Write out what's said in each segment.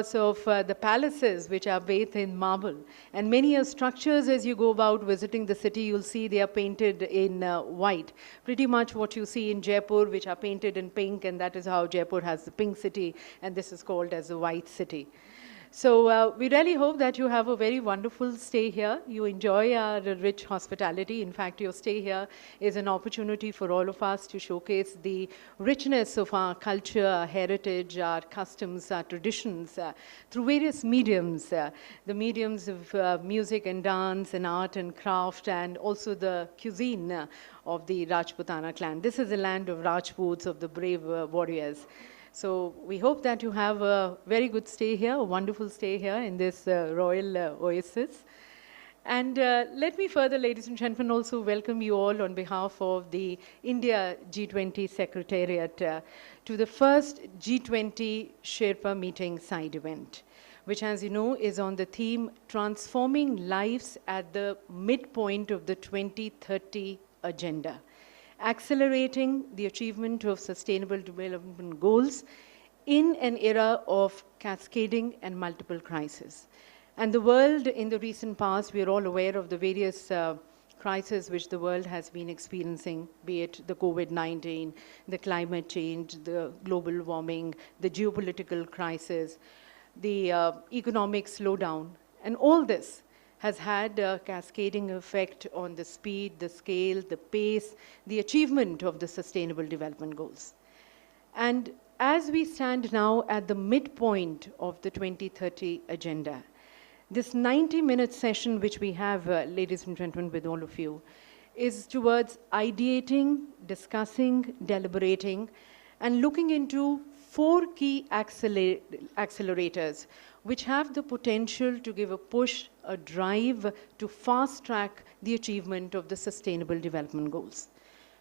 because of the palaces which are bathed in marble. And many structures, as you go about visiting the city, you'll see they are painted in white. Pretty much what you see in Jaipur, which are painted in pink, and that is how Jaipur has the pink city, and this is called as the white city. So we really hope that you have a very wonderful stay here. You enjoy our rich hospitality. In fact, your stay here is an opportunity for all of us to showcase the richness of our culture, our heritage, our customs, our traditions through various mediums. The mediums of music and dance and art and craft, and also the cuisine of the Rajputana clan. This is the land of Rajputs, of the brave warriors. So we hope that you have a very good stay here, a wonderful stay here in this royal oasis. And let me further, ladies and gentlemen, also welcome you all on behalf of the India G20 Secretariat to the first G20 Sherpa meeting side event, which, as you know, is on the theme Transforming Lives at the Midpoint of the 2030 Agenda, accelerating the achievement of sustainable development goals in an era of cascading and multiple crises. And the world in the recent past, we are all aware of the various crises which the world has been experiencing, be it the COVID-19, the climate change, the global warming, the geopolitical crisis, the economic slowdown, and all this has had a cascading effect on the speed, the scale, the pace, the achievement of the Sustainable Development Goals. And as we stand now at the midpoint of the 2030 Agenda, this 90-minute session which we have, ladies and gentlemen, with all of you, is towards ideating, discussing, deliberating, and looking into 4 key accelerators which have the potential to give a push, a drive to fast track the achievement of the Sustainable Development Goals.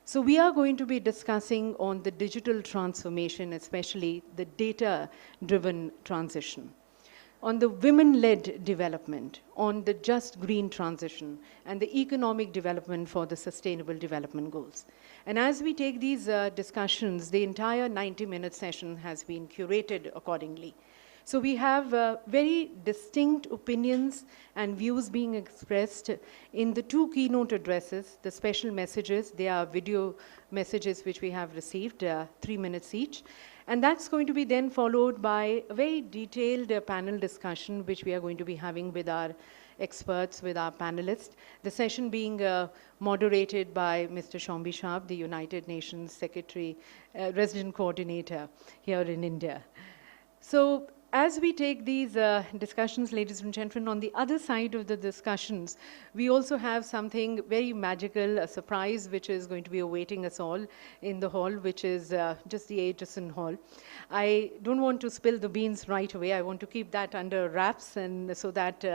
So we are going to be discussing on the digital transformation, especially the data-driven transition, on the women-led development, on the just green transition, and the economic development for the Sustainable Development Goals. And as we take these discussions, the entire 90-minute session has been curated accordingly. So we have very distinct opinions and views being expressed in the 2 keynote addresses, the special messages. They are video messages which we have received, 3 minutes each. And that's going to be then followed by a very detailed panel discussion which we are going to be having with our experts, with our panelists. The session being moderated by Mr. Shombi Shab, the United Nations Secretary, Resident Coordinator here in India. So as we take these discussions, ladies and gentlemen, on the other side of the discussions, we also have something very magical, a surprise which is going to be awaiting us all in the hall, which is just the Aitchison Hall. I don't want to spill the beans right away. I want to keep that under wraps, and so that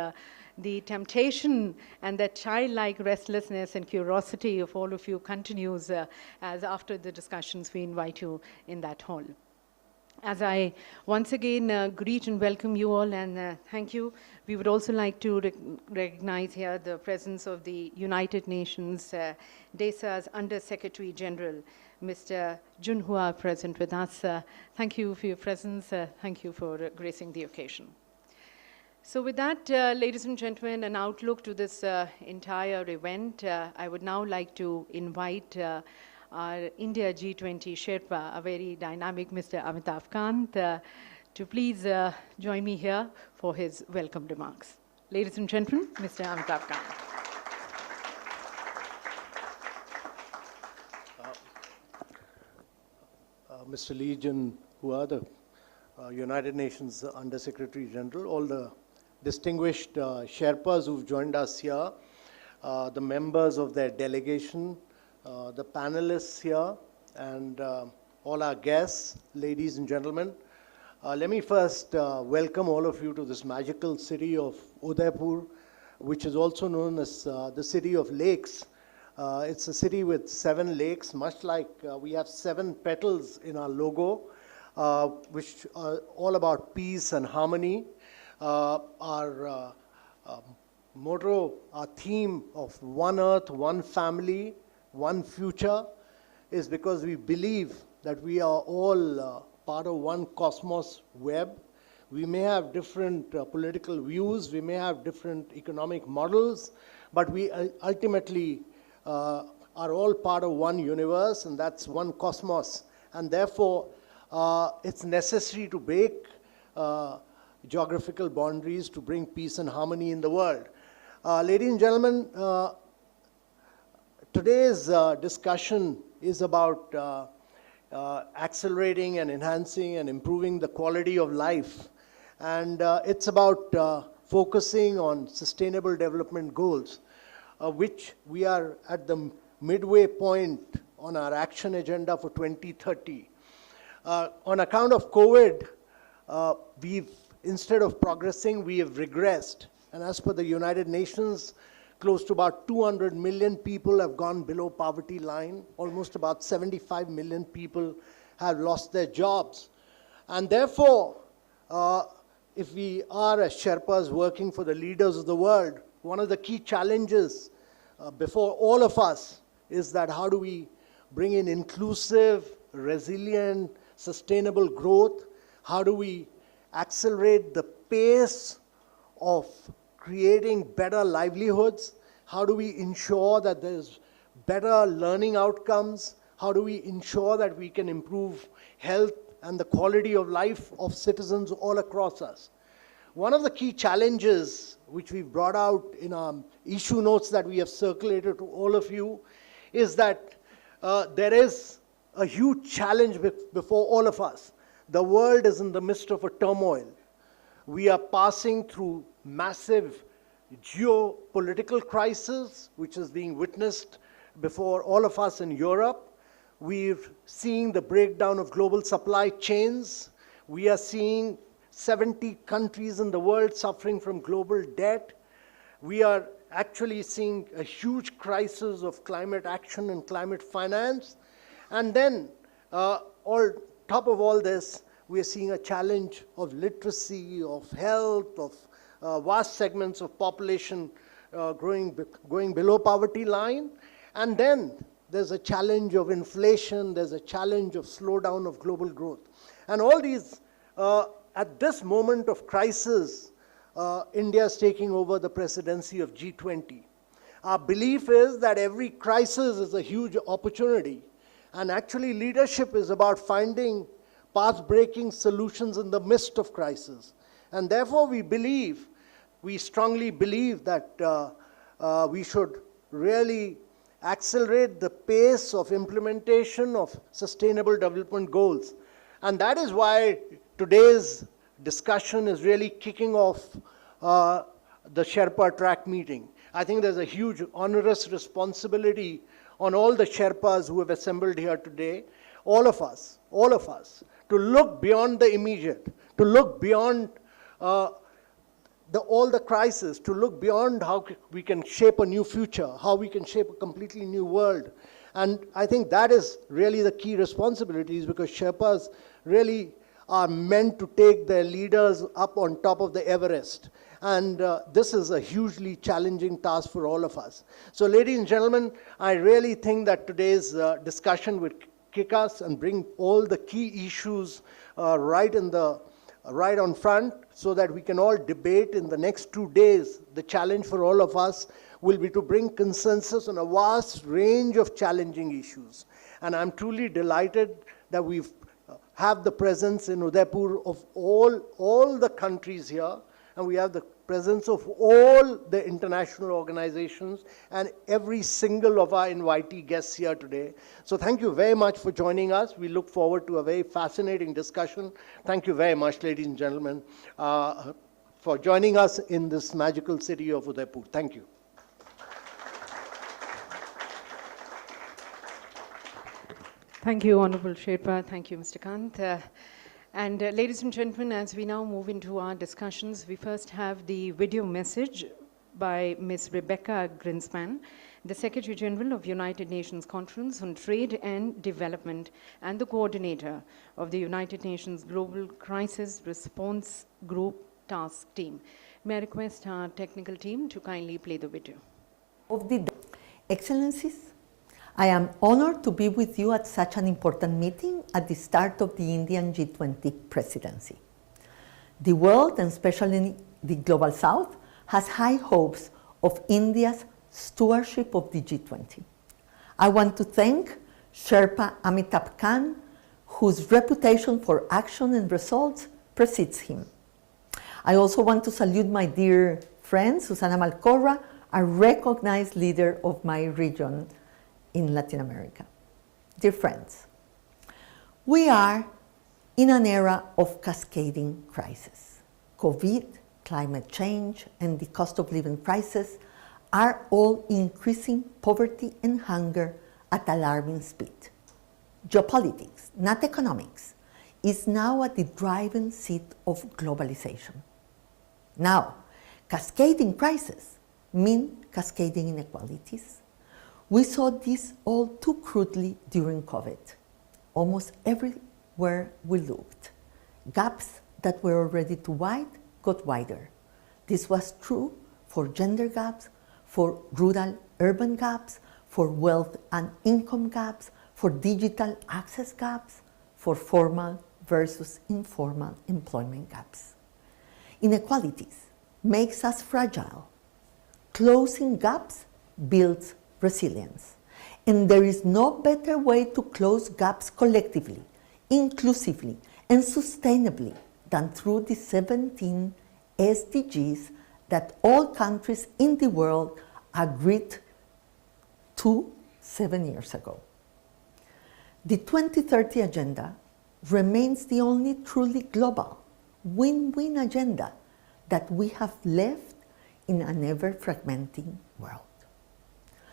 the temptation and that childlike restlessness and curiosity of all of you continues as after the discussions we invite you in that hall. As I once again greet and welcome you all and thank you, we would also like to recognize here the presence of the United Nations DESA's Under Secretary General, Mr. Junhua, present with us. Thank you for your presence. Thank you for gracing the occasion. So with that, ladies and gentlemen, an outlook to this entire event, I would now like to invite our India G20 Sherpa, a very dynamic Mr. Amitabh Kant, to please join me here for his welcome remarks. Ladies and gentlemen, Mr. Amitabh Kant. Mr. Lee Junhua, the United Nations Under Secretary General, all the distinguished Sherpas who've joined us here, the members of their delegation, the panelists here, and all our guests, ladies and gentlemen. Let me first welcome all of you to this magical city of Udaipur, which is also known as the city of lakes. It's a city with 7 lakes, much like we have 7 petals in our logo, which are all about peace and harmony. Our motto, our theme of one earth, one family, one future, is because we believe that we are all part of one cosmos web. We may have different political views, we may have different economic models, but we ultimately are all part of one universe, and that's one cosmos. And therefore, it's necessary to break geographical boundaries to bring peace and harmony in the world. Ladies and gentlemen, today's discussion is about accelerating and enhancing and improving the quality of life. And it's about focusing on sustainable development goals, which we are at the midway point on our action agenda for 2030. On account of COVID, instead of progressing, we have regressed. And as per the United Nations, close to about 200 million people have gone below poverty line. Almost about 75 million people have lost their jobs. And therefore, if we are as Sherpas working for the leaders of the world, one of the key challenges before all of us is that how do we bring in inclusive, resilient, sustainable growth? How do we accelerate the pace of creating better livelihoods? How do we ensure that there's better learning outcomes? How do we ensure that we can improve health and the quality of life of citizens all across us? One of the key challenges which we've brought out in our issue notes that we have circulated to all of you is that there is a huge challenge before all of us. The world is in the midst of a turmoil. We are passing through massive geopolitical crisis, which is being witnessed before all of us in Europe. We've seen the breakdown of global supply chains. We are seeing 70 countries in the world suffering from global debt. We are actually seeing a huge crisis of climate action and climate finance. And then, on top of all this, we are seeing a challenge of literacy, of health, of vast segments of population going below poverty line. And then there's a challenge of inflation, there's a challenge of slowdown of global growth. And all these, at this moment of crisis, India is taking over the presidency of G20. Our belief is that every crisis is a huge opportunity. And actually leadership is about finding path-breaking solutions in the midst of crisis. And therefore we strongly believe that we should really accelerate the pace of implementation of sustainable development goals. And that is why today's discussion is really kicking off the Sherpa track meeting. I think there's a huge onerous responsibility on all the Sherpas who have assembled here today, all of us, to look beyond the immediate, to look beyond all the crises, to look beyond how we can shape a new future, how we can shape a completely new world. And I think that is really the key responsibilities, because Sherpas really are meant to take their leaders up on top of the Everest. And this is a hugely challenging task for all of us. So ladies and gentlemen, I really think that today's discussion would kick us and bring all the key issues right on front, so that we can all debate in the next 2 days. The challenge for all of us will be to bring consensus on a vast range of challenging issues. And I'm truly delighted that we have the presence in Udaipur of all the countries here, and we have the presence of all the international organizations and every single of our invitee guests here today. So thank you very much for joining us. We look forward to a very fascinating discussion. Thank you very much, ladies and gentlemen, for joining us in this magical city of Udaipur. Thank you. Thank you, Honorable Sherpa. Thank you, Mr. Kant. Ladies and gentlemen, as we now move into our discussions, we first have the video message by Ms. Rebeca Grynspan, the Secretary General of United Nations Conference on Trade and Development and the coordinator of the United Nations Global Crisis Response Group Task Team. May I request our technical team to kindly play the video. Of the Excellencies, I am honored to be with you at such an important meeting at the start of the Indian G20 presidency. The world, and especially the Global South, has high hopes of India's stewardship of the G20. I want to thank Sherpa Amitabh Kant, whose reputation for action and results precedes him. I also want to salute my dear friend, Susana Malcorra, a recognized leader of my region in Latin America. Dear friends, we are in an era of cascading crises. COVID, climate change, and the cost of living crisis are all increasing poverty and hunger at alarming speed. Geopolitics, not economics, is now at the driving seat of globalization. Now, cascading crises mean cascading inequalities. We saw this all too crudely during COVID. Almost everywhere we looked, gaps that were already too wide got wider. This was true for gender gaps, for rural-urban gaps, for wealth and income gaps, for digital access gaps, for formal versus informal employment gaps. Inequalities makes us fragile. Closing gaps builds resilience. And there is no better way to close gaps collectively, inclusively, and sustainably than through the 17 SDGs that all countries in the world agreed to 7 years ago. The 2030 Agenda remains the only truly global win-win agenda that we have left in an ever-fragmenting world.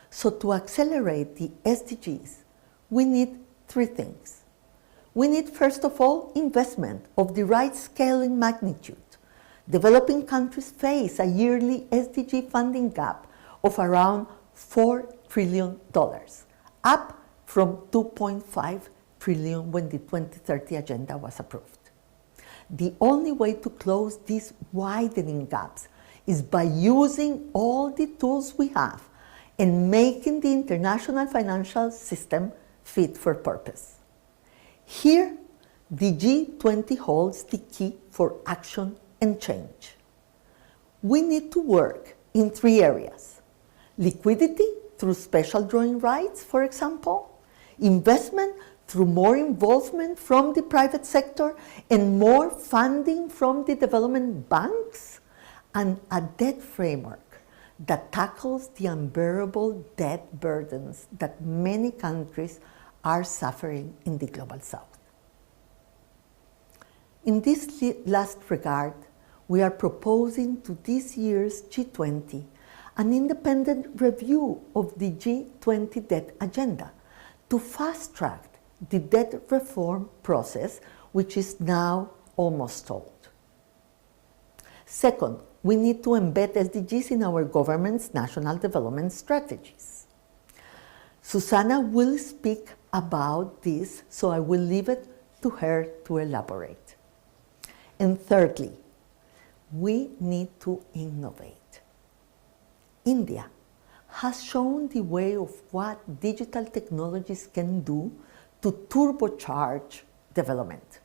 So to accelerate the SDGs, we need three things. We need, first of all, investment of the right scale and magnitude. Developing countries face a yearly SDG funding gap of around $4 trillion, up from $2.5 trillion when the 2030 Agenda was approved. The only way to close these widening gaps is by using all the tools we have and making the international financial system fit for purpose. Here, the G20 holds the key for action and change. We need to work in three areas: liquidity through special drawing rights, for example, investment through more involvement from the private sector and more funding from the development banks, and a debt framework that tackles the unbearable debt burdens that many countries are suffering in the Global South. In this last regard, we are proposing to this year's G20 an independent review of the G20 debt agenda to fast-track the debt reform process, which is now almost stalled. Second, we need to embed SDGs in our government's national development strategies. Susana will speak about this, so I will leave it to her to elaborate. And thirdly, we need to innovate. India has shown the way of what digital technologies can do to turbocharge development.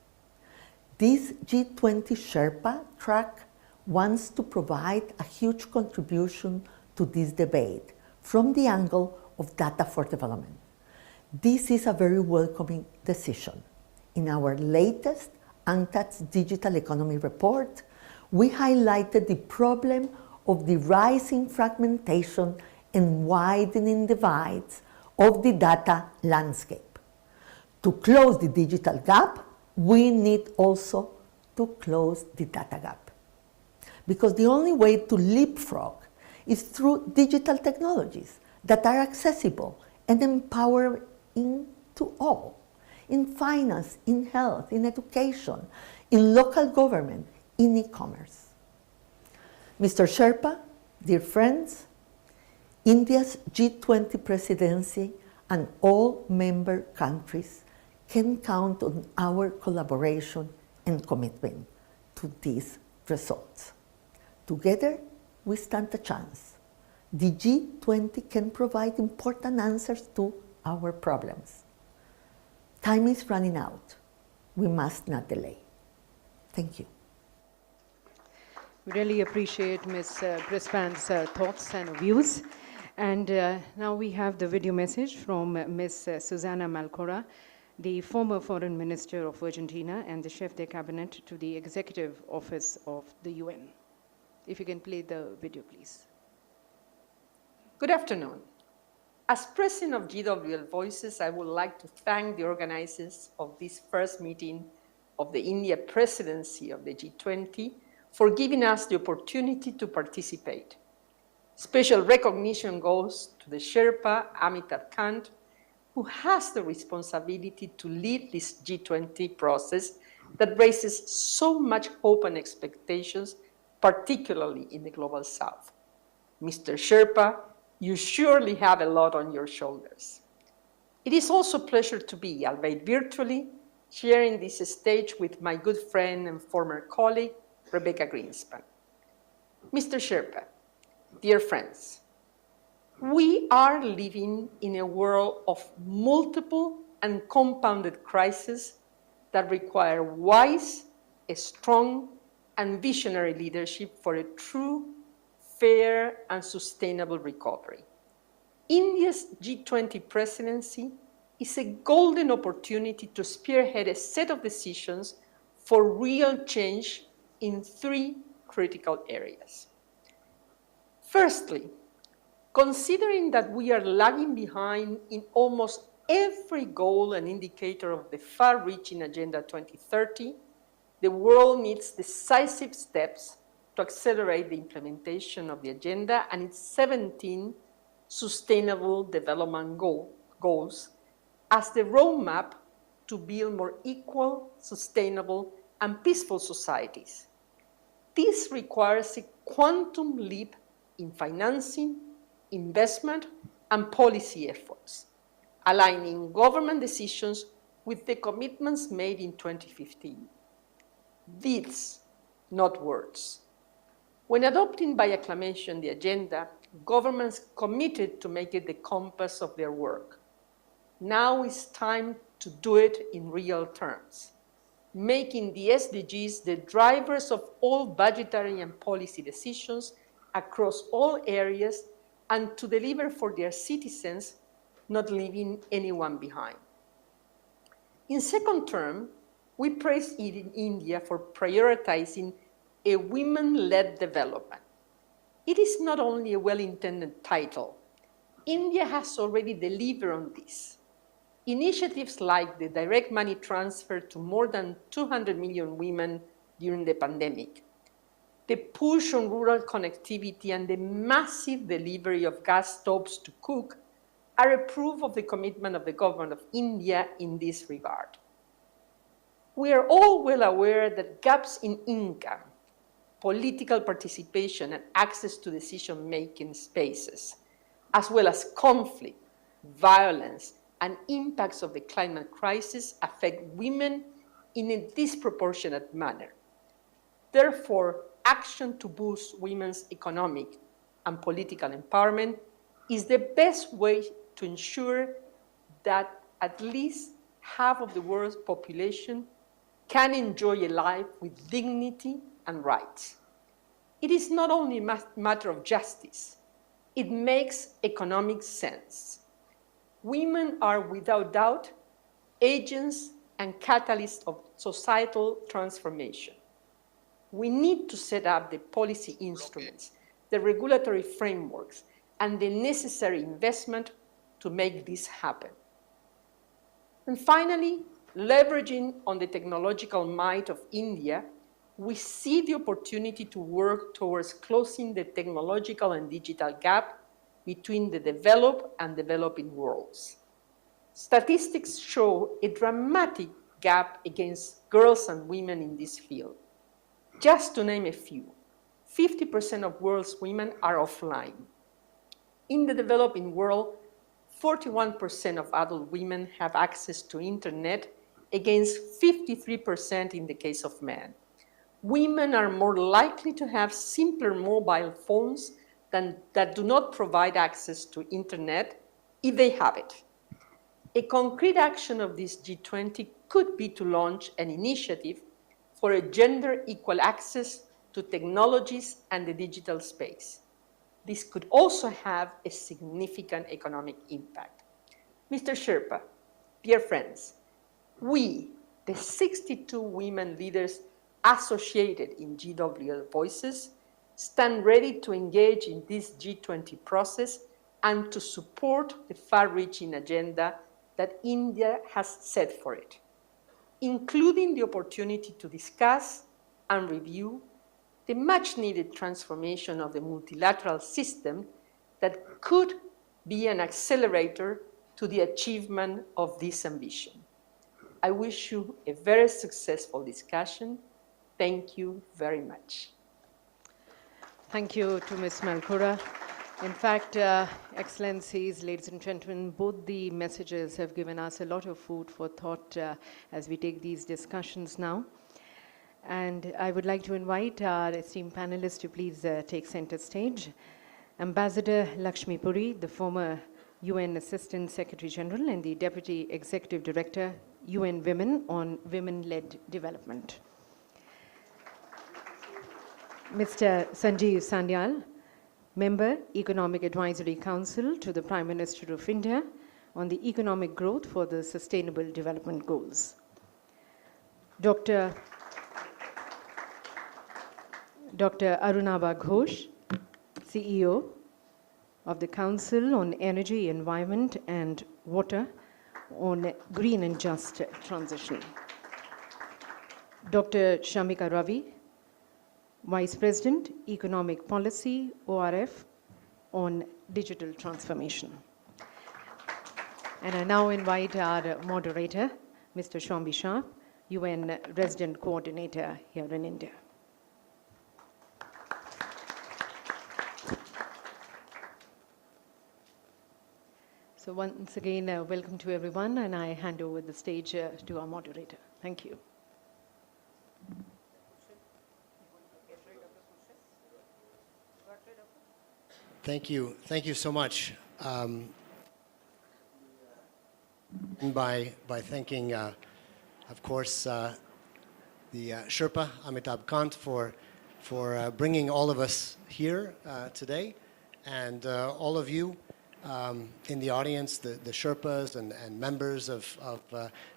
This G20 Sherpa track wants to provide a huge contribution to this debate from the angle of data for development. This is a very welcoming decision. In our latest UNCTAD's Digital Economy report, we highlighted the problem of the rising fragmentation and widening divides of the data landscape. To close the digital gap, we need also to close the data gap. Because the only way to leapfrog is through digital technologies that are accessible and empowering to all, in finance, in health, in education, in local government, in e-commerce. Mr. Sherpa, dear friends, India's G20 presidency and all member countries can count on our collaboration and commitment to these results. Together, we stand a chance. The G20 can provide important answers to our problems. Time is running out. We must not delay. Thank you. We really appreciate Ms. Grynspan's thoughts and views. And now we have the video message from Ms. Susana Malcorra, the former Foreign Minister of Argentina and the Chef de Cabinet to the Executive Office of the UN. If you can play the video, please. Good afternoon. As President of GWL Voices, I would like to thank the organizers of this first meeting of the India presidency of the G20 for giving us the opportunity to participate. Special recognition goes to the Sherpa, Amitabh Kant, who has the responsibility to lead this G20 process that raises so much hope and expectations, particularly in the Global South. Mr. Sherpa, you surely have a lot on your shoulders. It is also a pleasure to be, albeit virtually, sharing this stage with my good friend and former colleague, Rebeca Grynspan. Mr. Sherpa, dear friends, we are living in a world of multiple and compounded crises that require wise, strong, and visionary leadership for a true, fair, and sustainable recovery. India's G20 presidency is a golden opportunity to spearhead a set of decisions for real change in three critical areas. Firstly, considering that we are lagging behind in almost every goal and indicator of the far-reaching Agenda 2030, the world needs decisive steps to accelerate the implementation of the agenda and its 17 Sustainable Development Goals as the roadmap to build more equal, sustainable, and peaceful societies. This requires a quantum leap in financing, investment, and policy efforts, aligning government decisions with the commitments made in 2015. Deeds, not words. When adopting by acclamation the agenda, governments committed to make it the compass of their work. Now it's time to do it in real terms, making the SDGs the drivers of all budgetary and policy decisions across all areas and to deliver for their citizens, not leaving anyone behind. In second term, we praise India for prioritizing a women-led development. It is not only a well-intended title. India has already delivered on this. Initiatives like the direct money transfer to more than 200 million women during the pandemic, the push on rural connectivity, and the massive delivery of gas stoves to cook are a proof of the commitment of the government of India in this regard. We are all well aware that gaps in income, political participation, and access to decision-making spaces, as well as conflict, violence, and impacts of the climate crisis affect women in a disproportionate manner. Therefore, action to boost women's economic and political empowerment is the best way to ensure that at least half of the world's population can enjoy a life with dignity and rights. It is not only a matter of justice, it makes economic sense. Women are without doubt agents and catalysts of societal transformation. We need to set up the policy instruments, the regulatory frameworks, and the necessary investment to make this happen. And finally, leveraging on the technological might of India, we see the opportunity to work towards closing the technological and digital gap between the developed and developing worlds. Statistics show a dramatic gap against girls and women in this field. Just to name a few, 50% of world's women are offline. In the developing world, 41% of adult women have access to internet against 53% in the case of men. Women are more likely to have simpler mobile phones that do not provide access to internet if they have it. A concrete action of this G20 could be to launch an initiative for a gender equal access to technologies and the digital space. This could also have a significant economic impact. Mr. Sherpa, dear friends, we, the 62 women leaders associated in GWL Voices, stand ready to engage in this G20 process and to support the far-reaching agenda that India has set for it, including the opportunity to discuss and review the much-needed transformation of the multilateral system that could be an accelerator to the achievement of this ambition. I wish you a very successful discussion. Thank you very much. Thank you to Ms. Malcorra. In fact, Excellencies, ladies and gentlemen, both the messages have given us a lot of food for thought as we take these discussions now. And I would like to invite our esteemed panelists to please take center stage. Ambassador Lakshmi Puri, the former UN Assistant Secretary General and the Deputy Executive Director, UN Women on Women-Led Development. Mr. Sanjeev Sanyal, Member, Economic Advisory Council to the Prime Minister of India on the economic growth for the Sustainable Development Goals. Dr. Arunabha Ghosh, CEO of the Council on Energy, Environment and Water on Green and Just Transition. Dr. Shamika Ravi, Vice President, Economic Policy, ORF, on digital transformation. And I now invite our moderator, Mr. Shombi Shah, UN Resident Coordinator here in India. So once again, welcome to everyone, and I hand over the stage to our moderator. Thank you. Thank you. Thank you so much. By thanking, of course, the Sherpa, Amitabh Kant, for bringing all of us here today, and all of you in the audience, the Sherpas and members of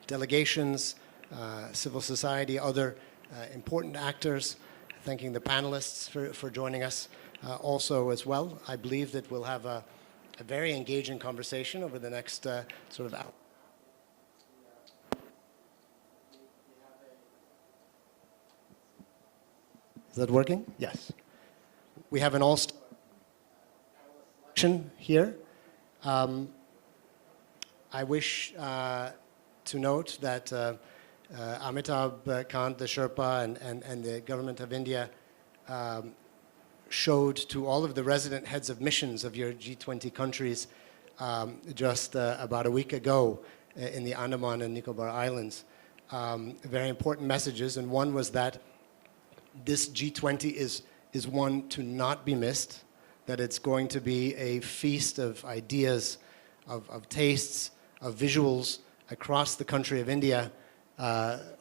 delegations, civil society, other important actors, thanking the panelists for joining us also as well. I believe that we'll have a very engaging conversation over the next sort of hour. Is that working? Yes. We have an all-star selection here. I wish to note that Amitabh Kant, the Sherpa, and the government of India showed to all of the resident heads of missions of your G20 countries just about a week ago in the Andaman and Nicobar Islands very important messages, and one was that this G20 is one to not be missed, that it's going to be a feast of ideas, of tastes, of visuals across the country of India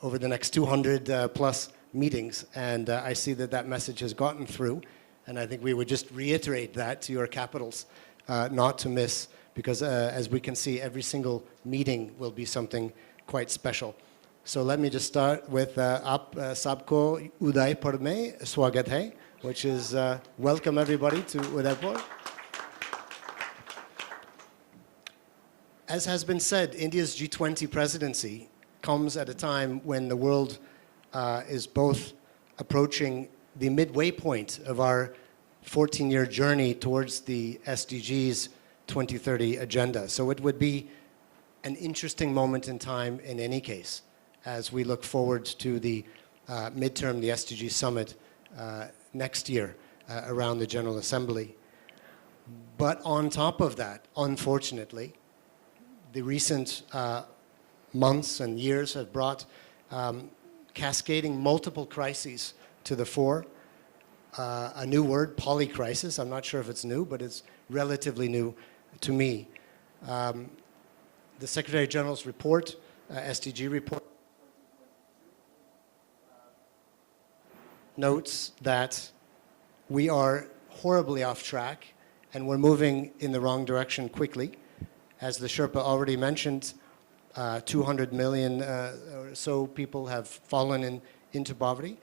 over the next 200 plus meetings, and I see that message has gotten through. And I think we would just reiterate that to your capitals, not to miss, because as we can see, every single meeting will be something quite special. So let me just start with Aap sabko Udaipur mein swagat hai, which is welcome everybody to Udaipur. As has been said, India's G20 presidency comes at a time when the world is both approaching the midway point of our 14-year journey towards the SDGs 2030 agenda. So it would be an interesting moment in time in any case, as we look forward to the midterm, the SDG summit next year around the General Assembly. But on top of that, unfortunately, the recent months and years have brought cascading multiple crises to the fore. A new word, polycrisis. I'm not sure if it's new, but it's relatively new to me. The Secretary General's report, SDG report, notes that we are horribly off track and we're moving in the wrong direction quickly. As the Sherpa already mentioned, 200 million or so people have fallen into poverty.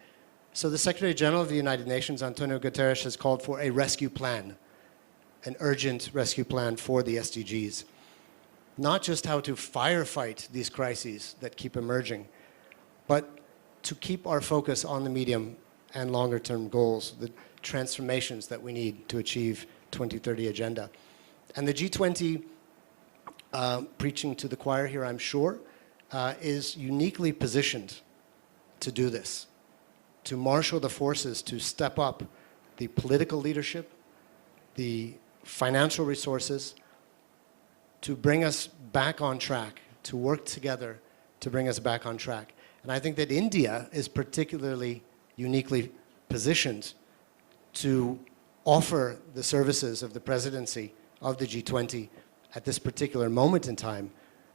So the Secretary General of the United Nations, Antonio Guterres, has called for a rescue plan, an urgent rescue plan for the SDGs. Not just how to firefight these crises that keep emerging, but to keep our focus on the medium and longer term goals, the transformations that we need to achieve 2030 agenda. And the G20, preaching to the choir here, I'm sure, is uniquely positioned to do this, to marshal the forces, to step up the political leadership, the financial resources, to bring us back on track, to work together to bring us back on track. And I think that India is particularly uniquely positioned to offer the services of the presidency of the G20 at this particular moment in time,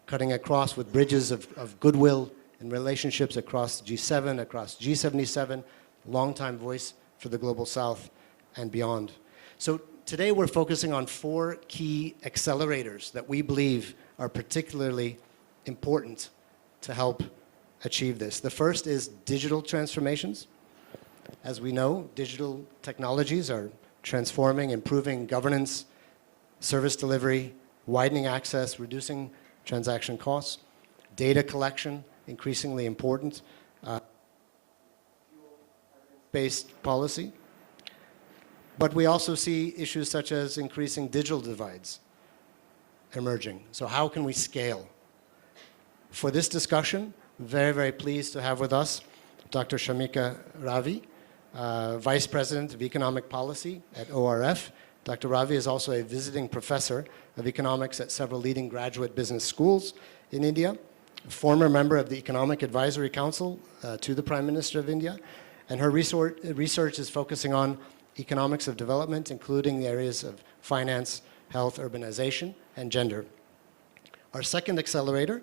cutting across with bridges of goodwill and relationships across G7, across G77, longtime voice for the Global South and beyond. So today we're focusing on 4 key accelerators that we believe are particularly important to help achieve this. The first is digital transformations. As we know, digital technologies are transforming, improving governance, service delivery, widening access, reducing transaction costs, data collection, increasingly important, based policy. But we also see issues such as increasing digital divides emerging. So how can we scale? For this discussion, very, very pleased to have with us Dr. Shamika Ravi, Vice President of Economic Policy at ORF. Dr. Ravi is also a visiting professor of economics at several leading graduate business schools in India, a former member of the Economic Advisory Council to the Prime Minister of India, and her research is focusing on economics of development, including the areas of finance, health, urbanization, and gender. Our second accelerator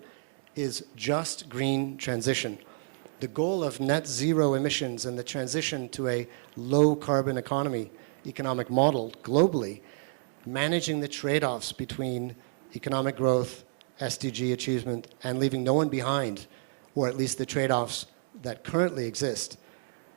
is just green transition. The goal of net zero emissions and the transition to a low carbon economy, economic model globally, managing the trade-offs between economic growth, SDG achievement, and leaving no one behind, or at least the trade-offs that currently exist,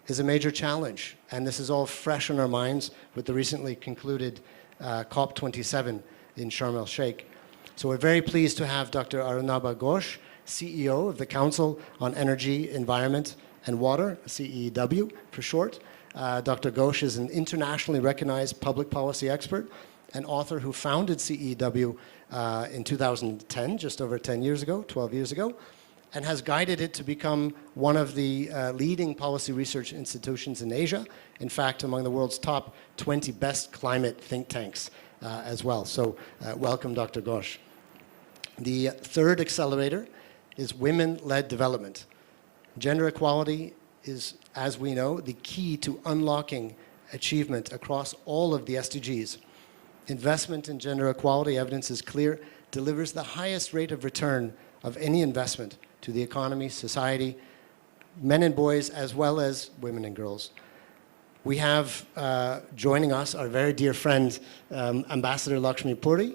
is a major challenge. And this is all fresh in our minds with the recently concluded COP27 in Sharm el-Sheikh. So we're very pleased to have Dr. Arunabha Ghosh, CEO of the Council on Energy, Environment and Water, CEW for short. Dr. Ghosh is an internationally recognized public policy expert and author who founded CEW in 2010, just over 10 years ago, 12 years ago, and has guided it to become one of the leading policy research institutions in Asia. In fact, among the world's top 20 best climate think tanks as well. So welcome, Dr. Ghosh. The third accelerator is women-led development. Gender equality is, as we know, the key to unlocking achievement across all of the SDGs. Investment in gender equality, evidence is clear, delivers the highest rate of return of any investment to the economy, society, men and boys, as well as women and girls. We have joining us our very dear friend, Ambassador Lakshmi Puri,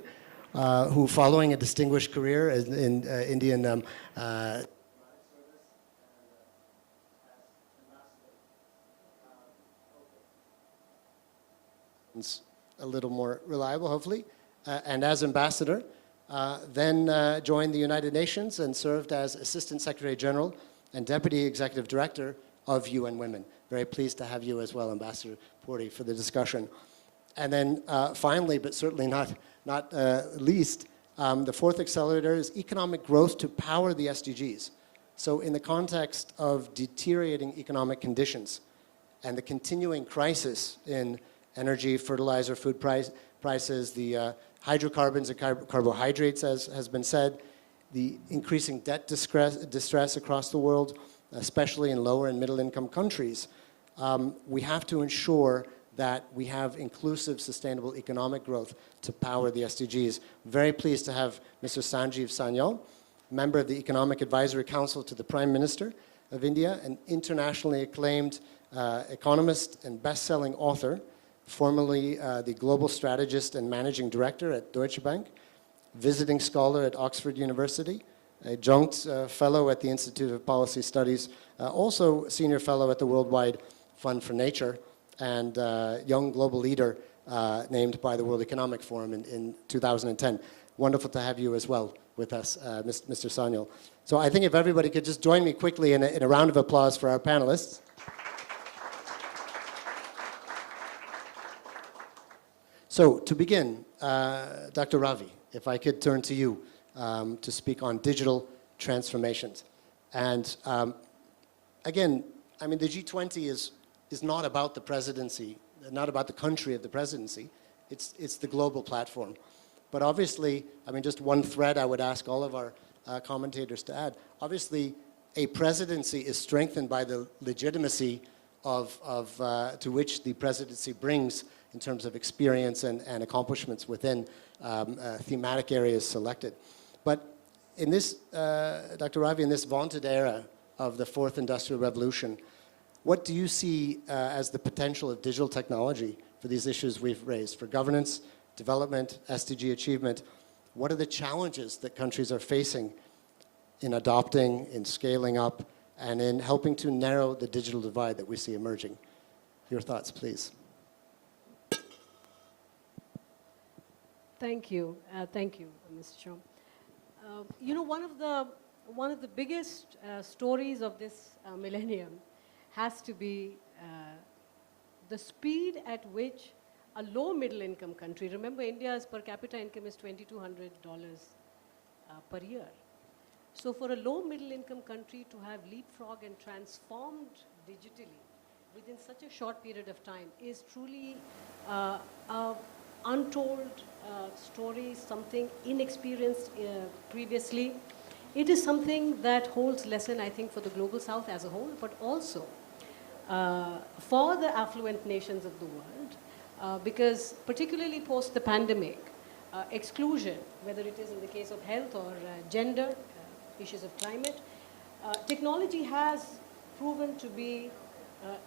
who, following a distinguished career in Indian a little more reliable, hopefully, and as ambassador, then joined the United Nations and served as Assistant Secretary General and Deputy Executive Director of UN Women. Very pleased to have you as well, Ambassador Puri, for the discussion. And then finally, but certainly not least, the fourth accelerator is economic growth to power the SDGs. So in the context of deteriorating economic conditions and the continuing crisis in energy, fertilizer, food prices, the hydrocarbons and carbohydrates, as has been said, the increasing debt distress across the world, especially in lower and middle income countries, we have to ensure that we have inclusive, sustainable economic growth to power the SDGs. Very pleased to have Mr. Sanjeev Sanyal, member of the Economic Advisory Council to the Prime Minister of India, an internationally acclaimed economist and best-selling author, formerly the global strategist and managing director at Deutsche Bank, visiting scholar at Oxford University, adjunct fellow at the Institute of Policy Studies, also senior fellow at the Worldwide Fund for Nature, and young global leader named by the World Economic Forum in 2010. Wonderful to have you as well with us, Mr. Sanyal. So I think if everybody could just join me quickly in a round of applause for our panelists. So to begin, Dr. Ravi, if I could turn to you to speak on digital transformations. And again, I mean, the G20 is not about the presidency, not about the country of the presidency. It's the global platform. But obviously, I mean, just one thread I would ask all of our commentators to add. Obviously, a presidency is strengthened by the legitimacy to which the presidency brings in terms of experience and accomplishments within thematic areas selected. But in this, Dr. Ravi, in this vaunted era of the fourth industrial revolution, what do you see as the potential of digital technology for these issues we've raised, for governance, development, SDG achievement? What are the challenges that countries are facing in adopting, in scaling up, and in helping to narrow the digital divide that we see emerging? Your thoughts, please. Thank you, Mr. Chair. You know, one of the biggest stories of this millennium has to be the speed at which a low middle income country, remember India's per capita income is $2,200 per year. So for a low middle income country to have leapfrog and transformed digitally within such a short period of time is truly a untold story, something inexperienced previously. It is something that holds lesson, I think, for the global south as a whole, but also for the affluent nations of the world, because particularly post the pandemic, exclusion, whether it is in the case of health or gender, issues of climate, technology has proven to be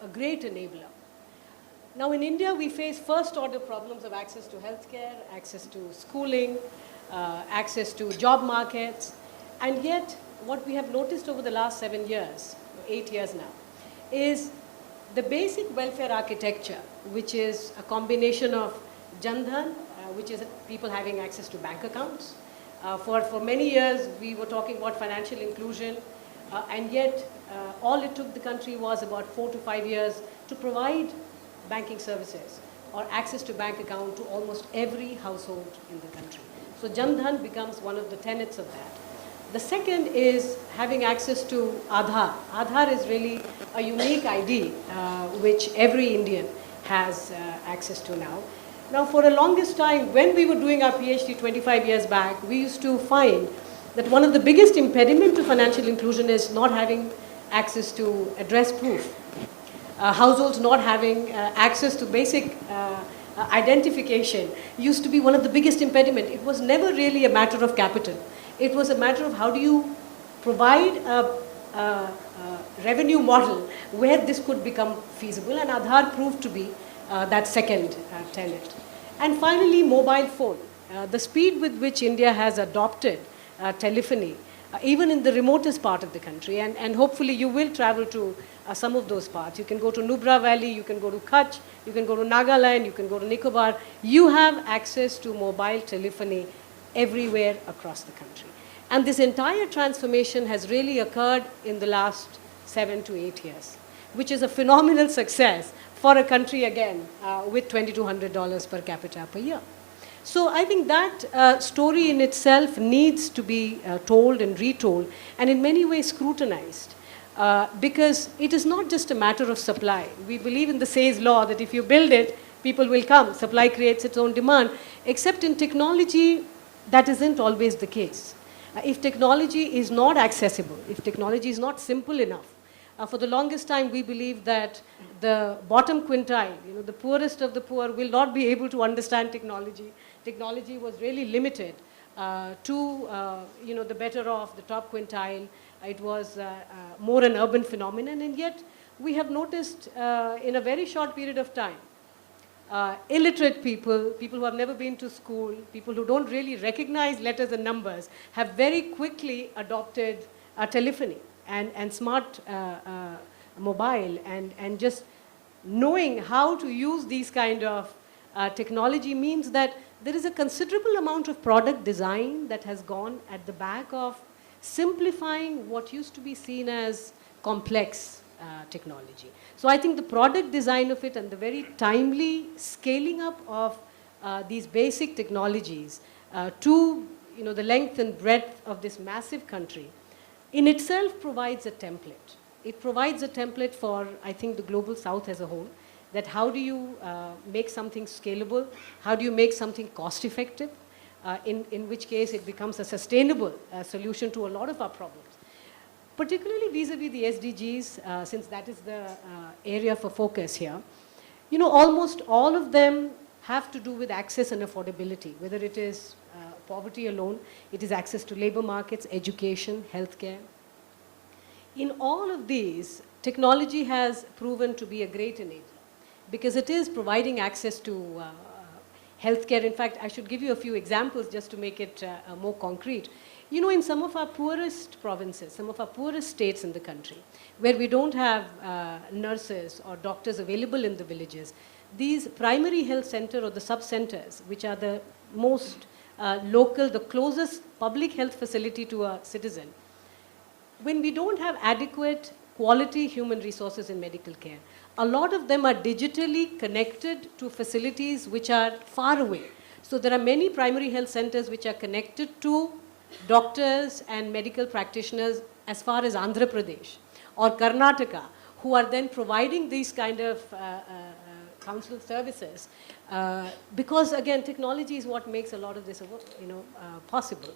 a great enabler. Now in India, we face first order problems of access to healthcare, access to schooling, access to job markets, and yet what we have noticed over the last 7 years, 8 years now, is the basic welfare architecture, which is a combination of Jan Dhan, which is people having access to bank accounts. For many years, we were talking about financial inclusion, and yet all it took the country was about 4 to 5 years to provide banking services or access to bank account to almost every household in the country. So Jan Dhan becomes one of the tenets of that. The second is having access to Aadhaar. Aadhaar is really a unique ID which every Indian has access to now. Now for the longest time, when we were doing our PhD 25 years back, we used to find that one of the biggest impediments to financial inclusion is not having access to address proof. Households not having access to basic identification used to be one of the biggest impediments. It was never really a matter of capital. It was a matter of how do you provide a revenue model where this could become feasible, and Aadhaar proved to be that second tenet. And finally, mobile phone. The speed with which India has adopted telephony, even in the remotest part of the country, and hopefully you will travel to some of those parts. You can go to Nubra Valley, you can go to Kutch, you can go to Nagaland, you can go to Nicobar. You have access to mobile telephony everywhere across the country. And this entire transformation has really occurred in the last 7 to 8 years, which is a phenomenal success for a country, again, with $2,200 per capita per year. So I think that story in itself needs to be told and retold, and in many ways scrutinized. Because it is not just a matter of supply. We believe in the Say's law that if you build it, people will come. Supply creates its own demand. Except in technology, that isn't always the case. If technology is not accessible, if technology is not simple enough, for the longest time we believe that the bottom quintile, the poorest of the poor, will not be able to understand technology. Technology was really limited to the better off, the top quintile. It was more an urban phenomenon, and yet we have noticed in a very short period of time, illiterate people, people who have never been to school, people who don't really recognize letters and numbers, have very quickly adopted telephony and smart mobile, and just knowing how to use these kind of technology means that there is a considerable amount of product design that has gone at the back of simplifying what used to be seen as complex technology. So I think the product design of it and the very timely scaling up of these basic technologies to the length and breadth of this massive country in itself provides a template. It provides a template for, I think, the global south as a whole, that how do you make something scalable, how do you make something cost effective, in which case it becomes a sustainable solution to a lot of our problems. Particularly vis-a-vis the SDGs, since that is the area for focus here, almost all of them have to do with access and affordability, whether it is poverty alone, it is access to labor markets, education, healthcare. In all of these, technology has proven to be a great enabler because it is providing access to healthcare. In fact, I should give you a few examples just to make it more concrete. In some of our poorest provinces, some of our poorest states in the country, where we don't have nurses or doctors available in the villages, these primary health center or the sub-centers, which are the most local, the closest public health facility to a citizen, when we don't have adequate quality human resources in medical care, a lot of them are digitally connected to facilities which are far away. So there are many primary health centers which are connected to doctors and medical practitioners as far as Andhra Pradesh or Karnataka, who are then providing these kind of council services, because again, technology is what makes a lot of this possible.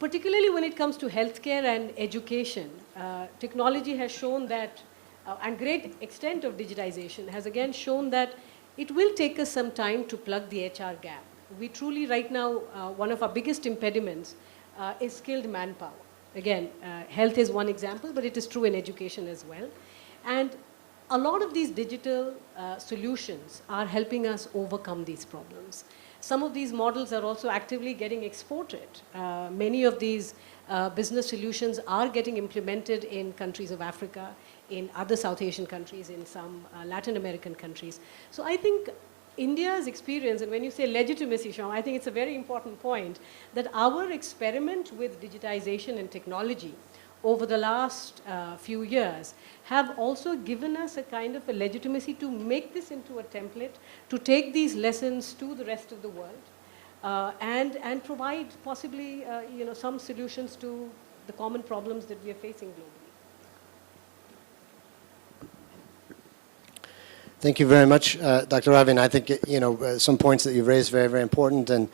Particularly when it comes to healthcare and education, technology has shown that, and great extent of digitization has again shown that it will take us some time to plug the HR gap. We truly right now, one of our biggest impediments is skilled manpower. Again, health is one example, but it is true in education as well. And a lot of these digital solutions are helping us overcome these problems. Some of these models are also actively getting exported. Many of these business solutions are getting implemented in countries of Africa, in other South Asian countries, in some Latin American countries. So I think India's experience, and when you say legitimacy, Shyam, I think it's a very important point, that our experiment with digitization and technology over the last few years have also given us a kind of a legitimacy to make this into a template, to take these lessons to the rest of the world, and provide possibly some solutions to the common problems that we are facing globally. Thank you very much, Dr. Ravin. I think some points that you've raised very, very important, and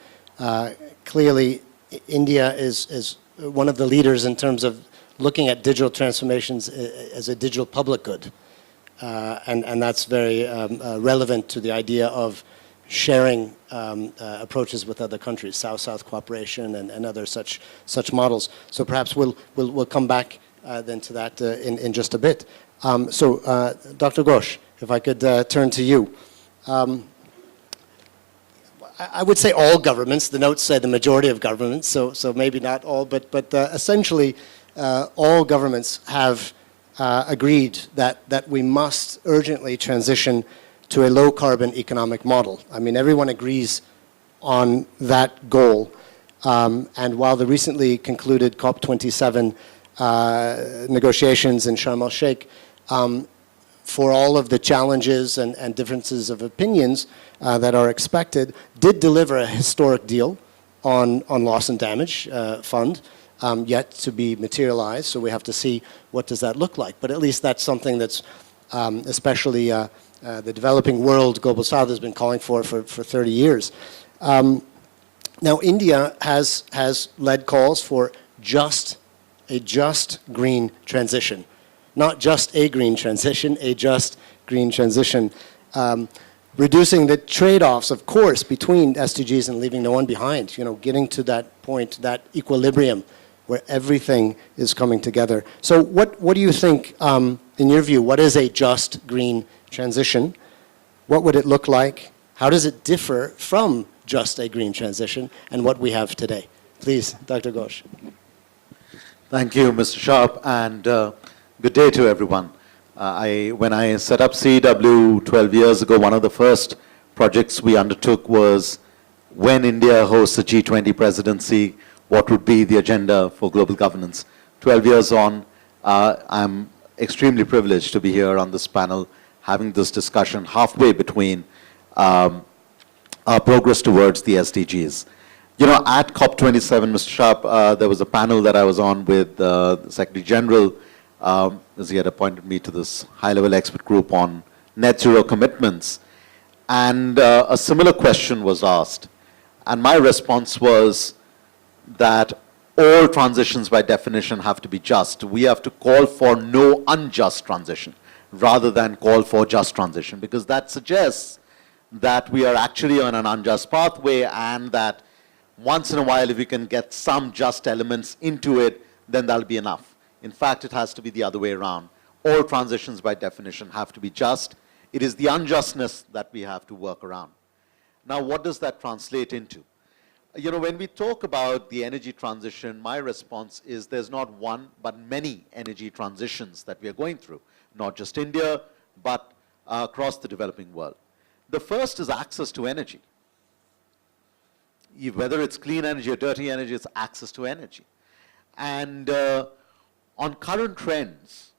clearly India is one of the leaders in terms of looking at digital transformations as a digital public good, and that's very relevant to the idea of sharing approaches with other countries, South-South cooperation and other such models. So perhaps we'll come back then to that in just a bit. So Dr. Ghosh, if I could turn to you. I would say all governments, the notes say the majority of governments, so maybe not all, but essentially all governments have agreed that we must urgently transition to a low-carbon economic model. I mean, everyone agrees on that goal. And while the recently concluded COP27 negotiations in Sharm el-Sheikh, for all of the challenges and differences of opinions that are expected, did deliver a historic deal on loss and damage fund, yet to be materialized. So we have to see what does that look like. But at least that's something that's especially the developing world, Global South, has been calling for 30 years. Now, India has led calls for a just green transition. Not just a green transition, a just green transition. Reducing the trade-offs, of course, between SDGs and leaving no one behind. Getting to that point, that equilibrium where everything is coming together. So what do you think, in your view, what is a just green transition? What would it look like? How does it differ from just a green transition and what we have today? Please, Dr. Ghosh. Thank you, Mr. Sharp, and good day to everyone. When I set up CEW 12 years ago, one of the first projects we undertook was, when India hosts the G20 presidency, what would be the agenda for global governance? 12 years on, I'm extremely privileged to be here on this panel, having this discussion halfway between our progress towards the SDGs. You know, at COP27, Mr. Sharp, there was a panel that I was on with the Secretary General, as he had appointed me to this high-level expert group on net zero commitments. And a similar question was asked. And my response was that all transitions by definition have to be just. We have to call for no unjust transition rather than call for just transition, because that suggests that we are actually on an unjust pathway, and that once in a while, if we can get some just elements into it, then that'll be enough. In fact, it has to be the other way around. All transitions by definition have to be just. It is the unjustness that we have to work around. Now, what does that translate into? You know, when we talk about the energy transition, my response is there's not one, but many energy transitions that we are going through, not just India, but across the developing world. The first is access to energy. Whether it's clean energy or dirty energy, it's access to energy. And on current trends,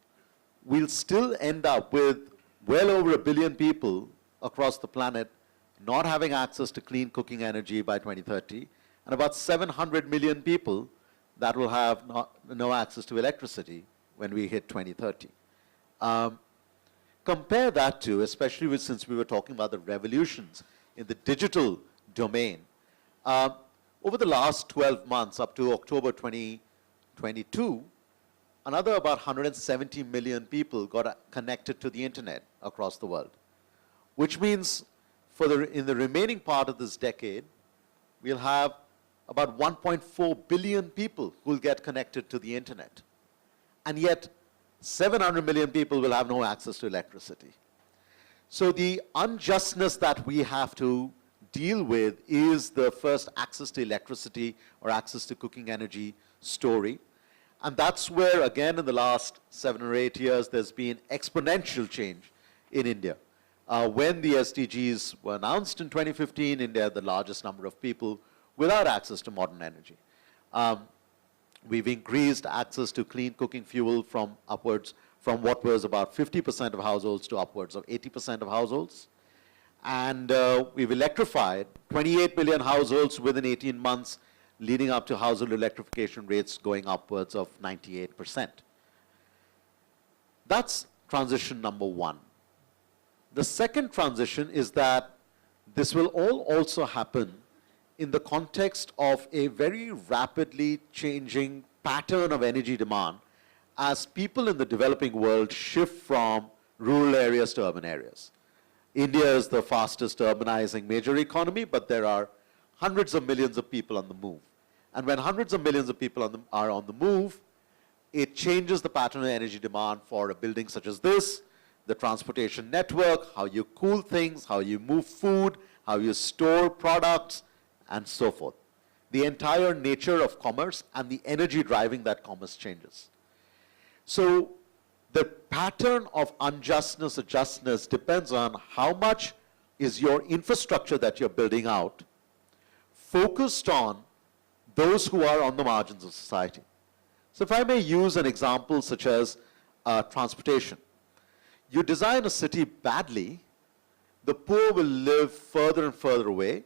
we'll still end up with well over 1 billion people across the planet not having access to clean cooking energy by 2030, and about 700 million people that will have no access to electricity when we hit 2030. Compare that to, especially since we were talking about the revolutions in the digital domain, over the last 12 months, up to October 2022, another about 170 million people got connected to the internet across the world, which means in the remaining part of this decade, we'll have about 1.4 billion people who will get connected to the internet. And yet, 700 million people will have no access to electricity. So the unjustness that we have to deal with is the first access to electricity or access to cooking energy story. And that's where, again, in the last 7 or 8 years, there's been exponential change in India. When the SDGs were announced in 2015, India had the largest number of people without access to modern energy. We've increased access to clean cooking fuel from what was about 50% of households to upwards of 80% of households. And we've electrified 28 million households within 18 months, leading up to household electrification rates going upwards of 98%. That's transition number one. The second transition is that this will all also happen in the context of a very rapidly changing pattern of energy demand as people in the developing world shift from rural areas to urban areas. India is the fastest urbanizing major economy, but there are hundreds of millions of people on the move. And when hundreds of millions of people are on the move, it changes the pattern of energy demand for a building such as this, the transportation network, how you cool things, how you move food, how you store products, and so forth. The entire nature of commerce and the energy driving that commerce changes. So the pattern of unjustness or justness depends on how much is your infrastructure that you're building out focused on those who are on the margins of society. So if I may use an example such as transportation. You design a city badly, the poor will live further and further away,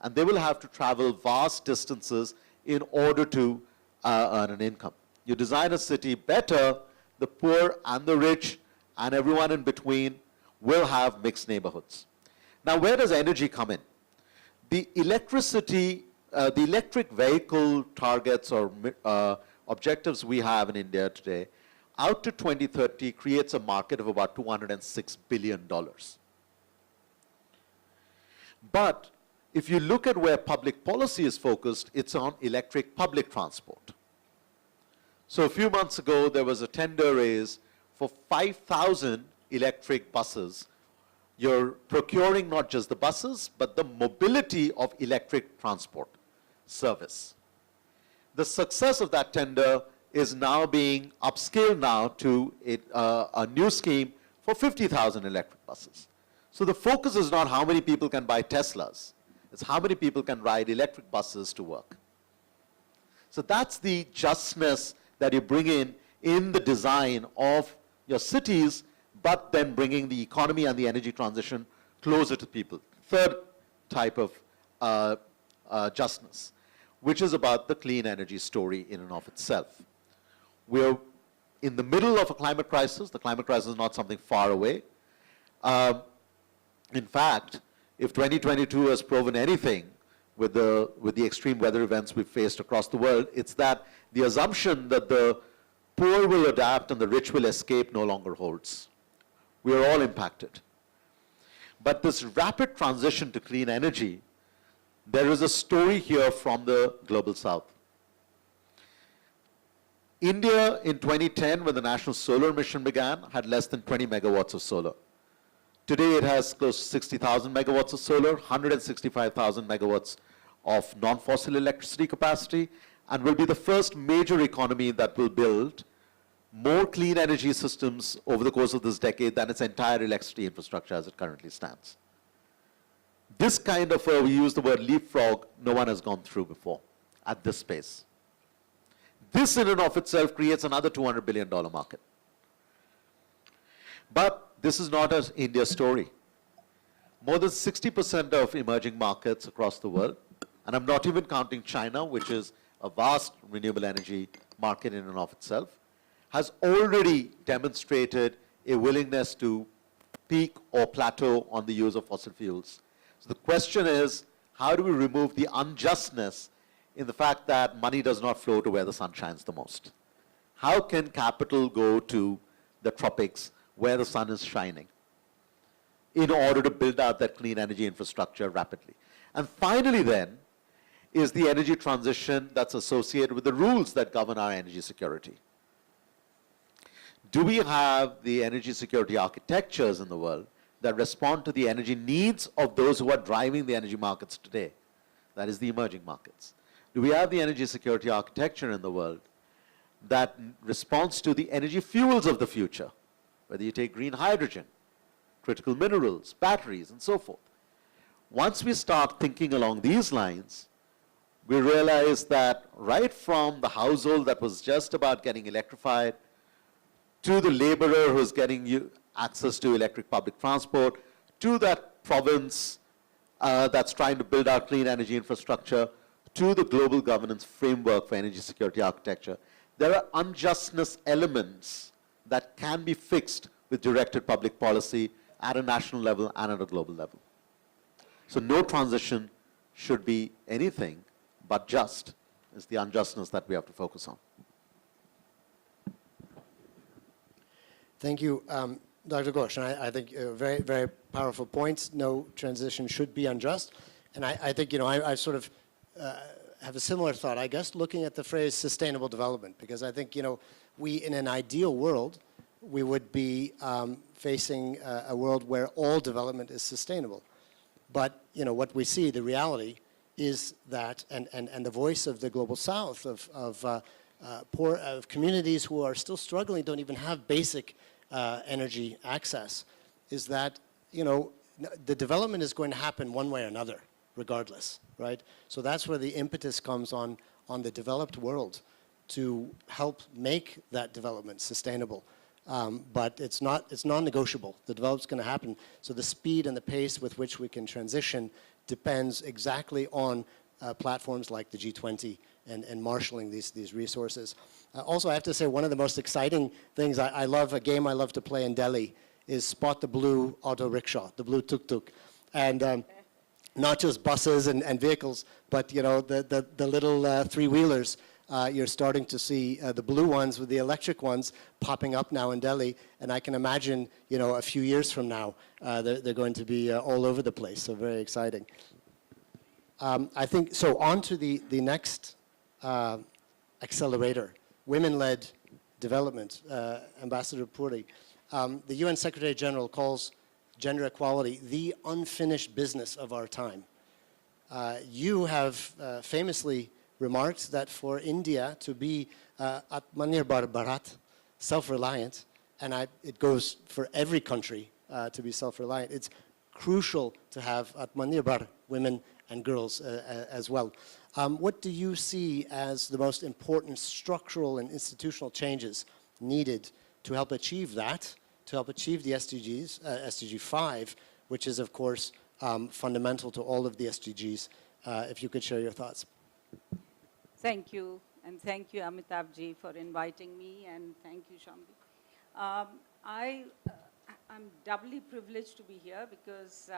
and they will have to travel vast distances in order to earn an income. You design a city better, the poor and the rich and everyone in between will have mixed neighborhoods. Now, where does energy come in? The electric vehicle targets or objectives we have in India today, out to 2030 creates a market of about $206 billion. But if you look at where public policy is focused, it's on electric public transport. So a few months ago, there was a tender raise for 5,000 electric buses. You're procuring not just the buses, but the mobility of electric transport service. The success of that tender is now being upscaled now to a new scheme for 50,000 electric buses. So the focus is not how many people can buy Teslas, it's how many people can ride electric buses to work. So that's the justness that you bring in the design of your cities, but then bringing the economy and the energy transition closer to people. Third type of justness, which is about the clean energy story in and of itself. We're in the middle of a climate crisis. The climate crisis is not something far away. In fact, if 2022 has proven anything with the extreme weather events we've faced across the world, it's that the assumption that the poor will adapt and the rich will escape no longer holds. We are all impacted. But this rapid transition to clean energy, there is a story here from the global south. India in 2010, when the National Solar Mission began, had less than 20 megawatts of solar. Today it has close to 60,000 megawatts of solar, 165,000 megawatts of non-fossil electricity capacity, and will be the first major economy that will build more clean energy systems over the course of this decade than its entire electricity infrastructure as it currently stands. This kind of, we use the word leapfrog, no one has gone through before at this pace. This in and of itself creates another $200 billion market. But this is not an India story. More than 60% of emerging markets across the world, and I'm not even counting China, which is a vast renewable energy market in and of itself, has already demonstrated a willingness to peak or plateau on the use of fossil fuels. So the question is, how do we remove the unjustness in the fact that money does not flow to where the sun shines the most? How can capital go to the tropics where the sun is shining in order to build out that clean energy infrastructure rapidly? And finally then, is the energy transition that's associated with the rules that govern our energy security. Do we have the energy security architectures in the world that respond to the energy needs of those who are driving the energy markets today? That is the emerging markets. Do we have the energy security architecture in the world that responds to the energy fuels of the future? Whether you take green hydrogen, critical minerals, batteries, and so forth. Once we start thinking along these lines, we realize that right from the household that was just about getting electrified, to the laborer who's getting access to electric public transport, to that province that's trying to build out clean energy infrastructure, to the global governance framework for energy security architecture, there are unjustness elements that can be fixed with directed public policy at a national level and at a global level. So no transition should be anything but just. It's the unjustness that we have to focus on. Thank you, Dr. Ghosh. And I think very, very powerful points. No transition should be unjust. And I think, I sort of have a similar thought, I guess, looking at the phrase sustainable development, because I think, we, in an ideal world, we would be facing a world where all development is sustainable. But, what we see, the reality, is that, and the voice of the Global South, of communities who are still struggling, don't even have basic energy access, is that, the development is going to happen one way or another, regardless, right? So that's where the impetus comes on the developed world to help make that development sustainable. But it's non-negotiable. The development's going to happen. So the speed and the pace with which we can transition depends exactly on platforms like the G20 and marshalling these resources. Also, I have to say, one of the most exciting things, a game I love to play in Delhi is spot the blue auto rickshaw, the blue tuk-tuk. And not just buses and vehicles, but the little three-wheelers. You're starting to see the blue ones with the electric ones popping up now in Delhi, and I can imagine, a few years from now, they're going to be all over the place, so very exciting. I think, so on to the next accelerator women-led development, Ambassador Puri. The UN Secretary General calls gender equality the unfinished business of our time. You have famously remarked that for India to be Atmanirbhar Bharat, self-reliant, and it goes for every country to be self-reliant, it's crucial to have Atmanirbhar women and girls as well. What do you see as the most important structural and institutional changes needed to help achieve that, to help achieve the SDGs, SDG 5, which is, of course, fundamental to all of the SDGs? If you could share your thoughts. Thank you, and thank you, Amitabh ji, for inviting me, and thank you, Shambi. I'm doubly privileged to be here because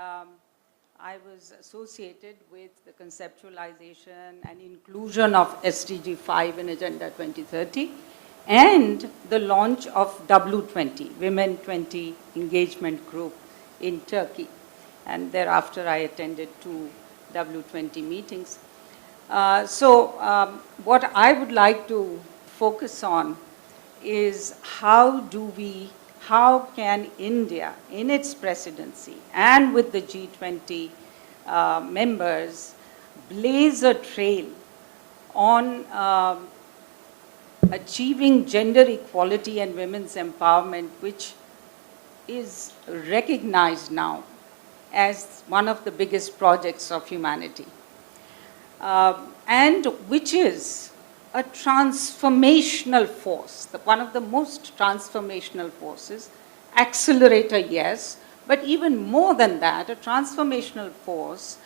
I was associated with the conceptualization and inclusion of SDG 5 in Agenda 2030 and the launch of W20, Women 20 Engagement Group in Turkey. And thereafter, I attended 2 W20 meetings. What I would like to focus on is how can India, in its presidency and with the G20 members, blaze a trail on achieving gender equality and women's empowerment, which is recognized now as one of the biggest projects of humanity, and which is a transformational force, one of the most transformational forces. Accelerator, yes, but even more than that, a transformational force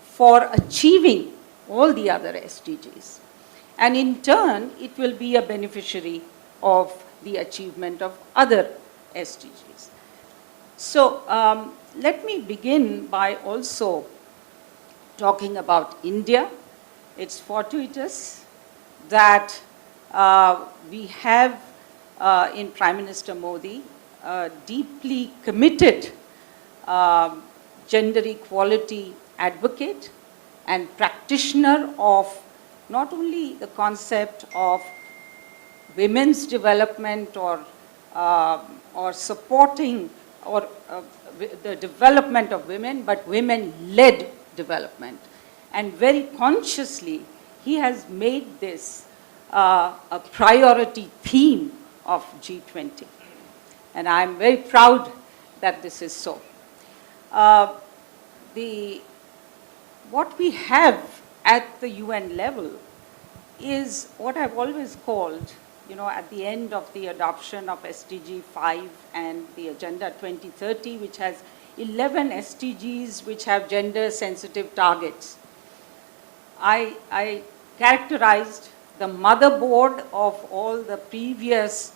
for achieving all the other SDGs. And in turn, it will be a beneficiary of the achievement of other SDGs. So let me begin by also talking about India. It's fortuitous that we have in Prime Minister Modi a deeply committed gender equality advocate and practitioner of not only the concept of women's development or supporting or the development of women, but women-led development. And very consciously, he has made this a priority theme of G20. And I'm very proud that this is so. What we have at the UN level is what I've always called, at the end of the adoption of SDG 5 and the Agenda 2030, which has 11 SDGs which have gender-sensitive targets. I characterized the motherboard of all the previous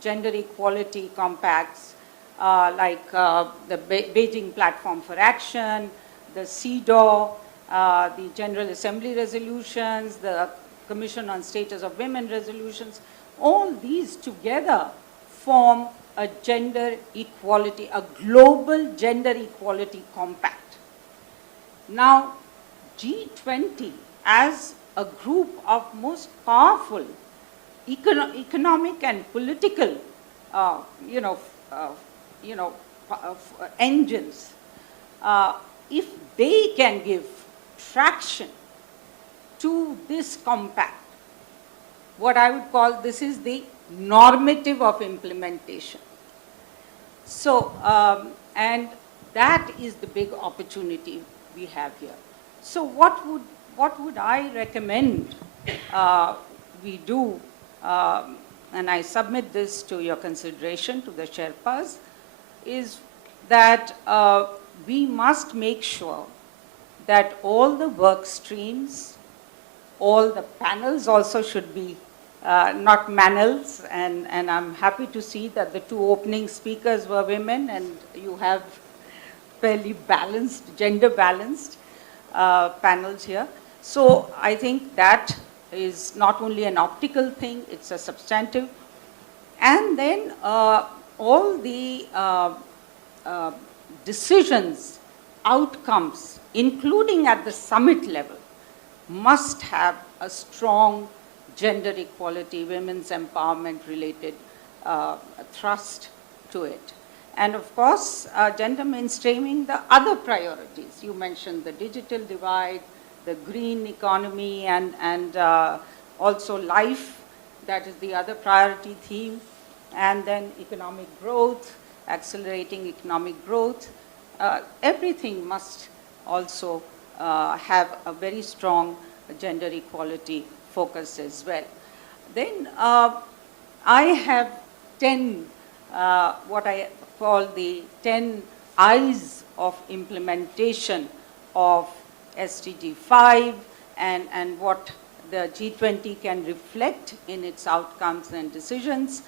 gender equality compacts, like the Beijing Platform for Action, the CEDAW, the General Assembly resolutions, the Commission on Status of Women resolutions. All these together form a gender equality, a global gender equality compact. Now, G20 as a group of most powerful economic and political, engines, if they can give traction to this compact, what I would call this is the normative of implementation. So, and that is the big opportunity we have here. So what would I recommend we do, and I submit this to your consideration, to the Sherpas, is that we must make sure that all the work streams, all the panels also should be not manels, and I'm happy to see that the 2 opening speakers were women, and you have fairly balanced, gender-balanced panels here. So I think that is not only an optical thing, it's a substantive. And then all the decisions, outcomes, including at the summit level, must have a strong gender equality, women's empowerment related thrust to it. And of course, gender mainstreaming, the other priorities. You mentioned the digital divide, the green economy, and also life, that is the other priority theme, and then economic growth, accelerating economic growth. Everything must also have a very strong gender equality focus as well. Then I have 10, what I call the 10 eyes of implementation of SDG 5 and what the G20 can reflect in its outcomes and decisions.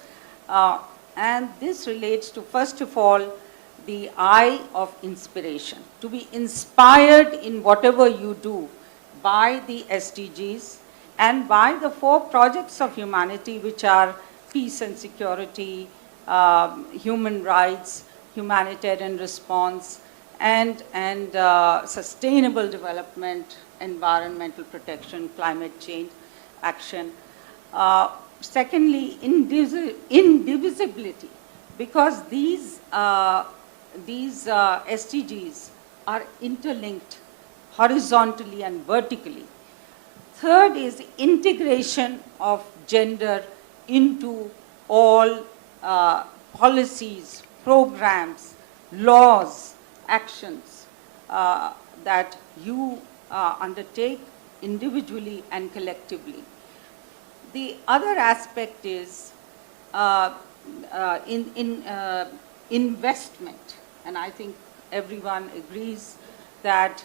And this relates to, first of all, the eye of inspiration, to be inspired in whatever you do by the SDGs and by the 4 projects of humanity, which are peace and security, human rights, humanitarian response, and sustainable development, environmental protection, climate change action. Secondly, indivisibility, because these SDGs are interlinked horizontally and vertically. Third is integration of gender into all policies, programs, laws, actions that you undertake individually and collectively. The other aspect is investment, and I think everyone agrees that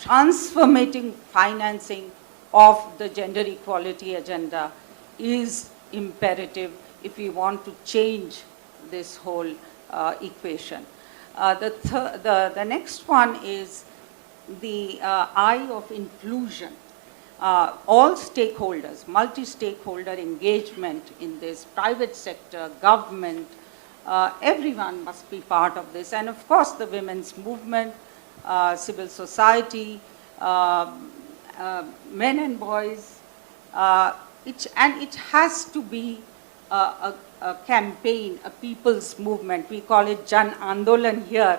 transformating financing of the gender equality agenda is imperative if we want to change this whole equation. The next one is the eye of inclusion. All stakeholders, multi-stakeholder engagement in this, private sector, government, everyone must be part of this. And of course, the women's movement, civil society, men and boys, and it has to be a campaign, a people's movement. We call it Jan Andolan here.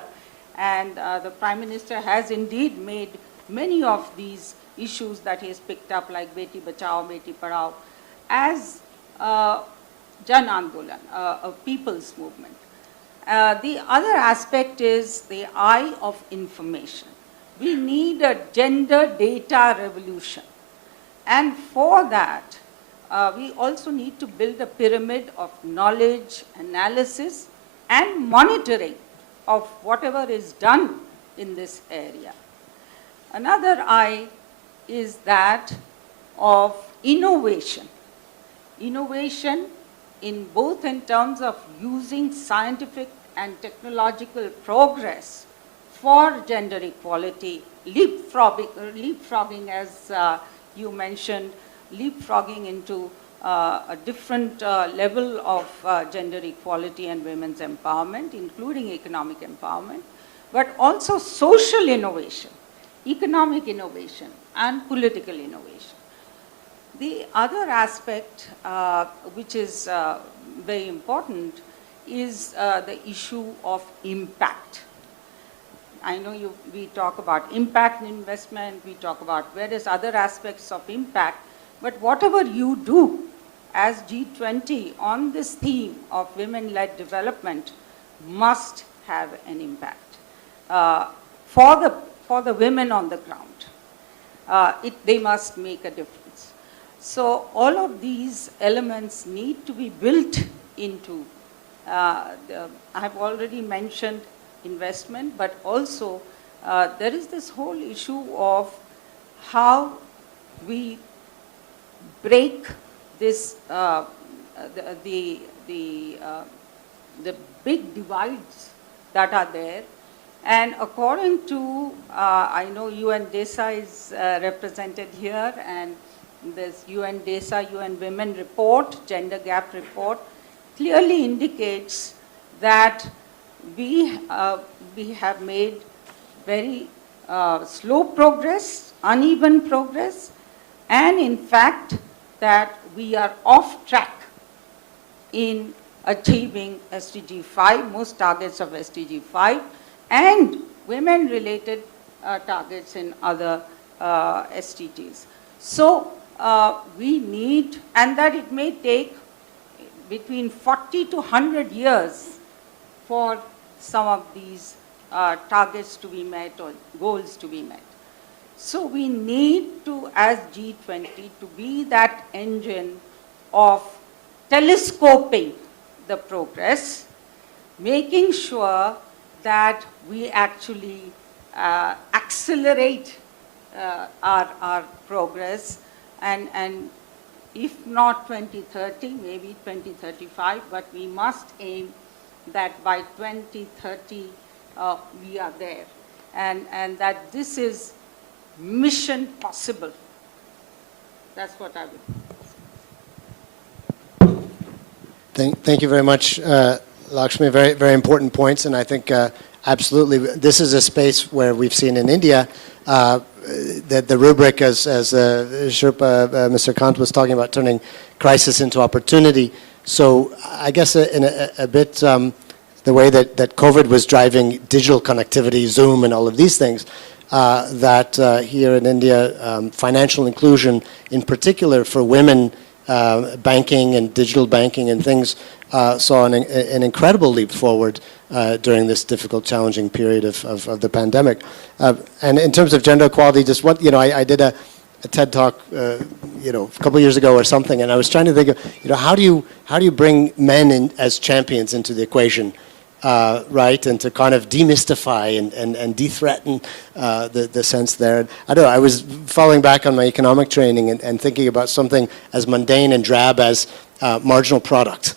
And the Prime Minister has indeed made many of these issues that he has picked up, like Beti Bachao, Beti Padhao, as Jan Andolan, a people's movement. The other aspect is the eye of information. We need a gender data revolution. And for that, we also need to build a pyramid of knowledge, analysis, and monitoring of whatever is done in this area. Another eye is that of innovation. Innovation in both in terms of using scientific and technological progress for gender equality, leapfrogging as you mentioned, leapfrogging into a different level of gender equality and women's empowerment, including economic empowerment, but also social innovation, economic innovation, and political innovation. The other aspect, which is very important, is the issue of impact. I know we talk about impact investment, we talk about various other aspects of impact, but whatever you do as G20 on this theme of women-led development must have an impact for the women on the ground. They must make a difference. So all of these elements need to be built into, I have already mentioned investment, but also there is this whole issue of how we break this, the big divides that are there. And according to, I know UN DESA is represented here, and this UN DESA, UN Women Report, Gender Gap Report, clearly indicates that we have made very slow progress, uneven progress, and in fact, that we are off track in achieving SDG 5, most targets of SDG 5, and women-related targets in other SDGs. So we need, and that it may take between 40 to 100 years for some of these targets to be met or goals to be met. So we need to, as G20, to be that engine of telescoping the progress, making sure that we actually accelerate our progress, and if not 2030, maybe 2035, but we must aim that by 2030 we are there, and that this is mission possible. That's what I would. Thank you very much, Lakshmi. Very, very important points, and I think absolutely this is a space where we've seen in India that the rubric, as Sherpa, Mr. Kant was talking about, turning crisis into opportunity. So I guess in a bit the way that COVID was driving digital connectivity, Zoom and all of these things, that here in India, financial inclusion, in particular for women, banking and digital banking and things, saw an incredible leap forward during this difficult, challenging period of the pandemic. And in terms of gender equality, just what, I did a TED talk, a couple of years ago or something, and I was trying to think of, how do you bring men in as champions into the equation? Right, and to kind of demystify and de-threaten the sense there. I don't know, I was falling back on my economic training and thinking about something as mundane and drab as marginal product.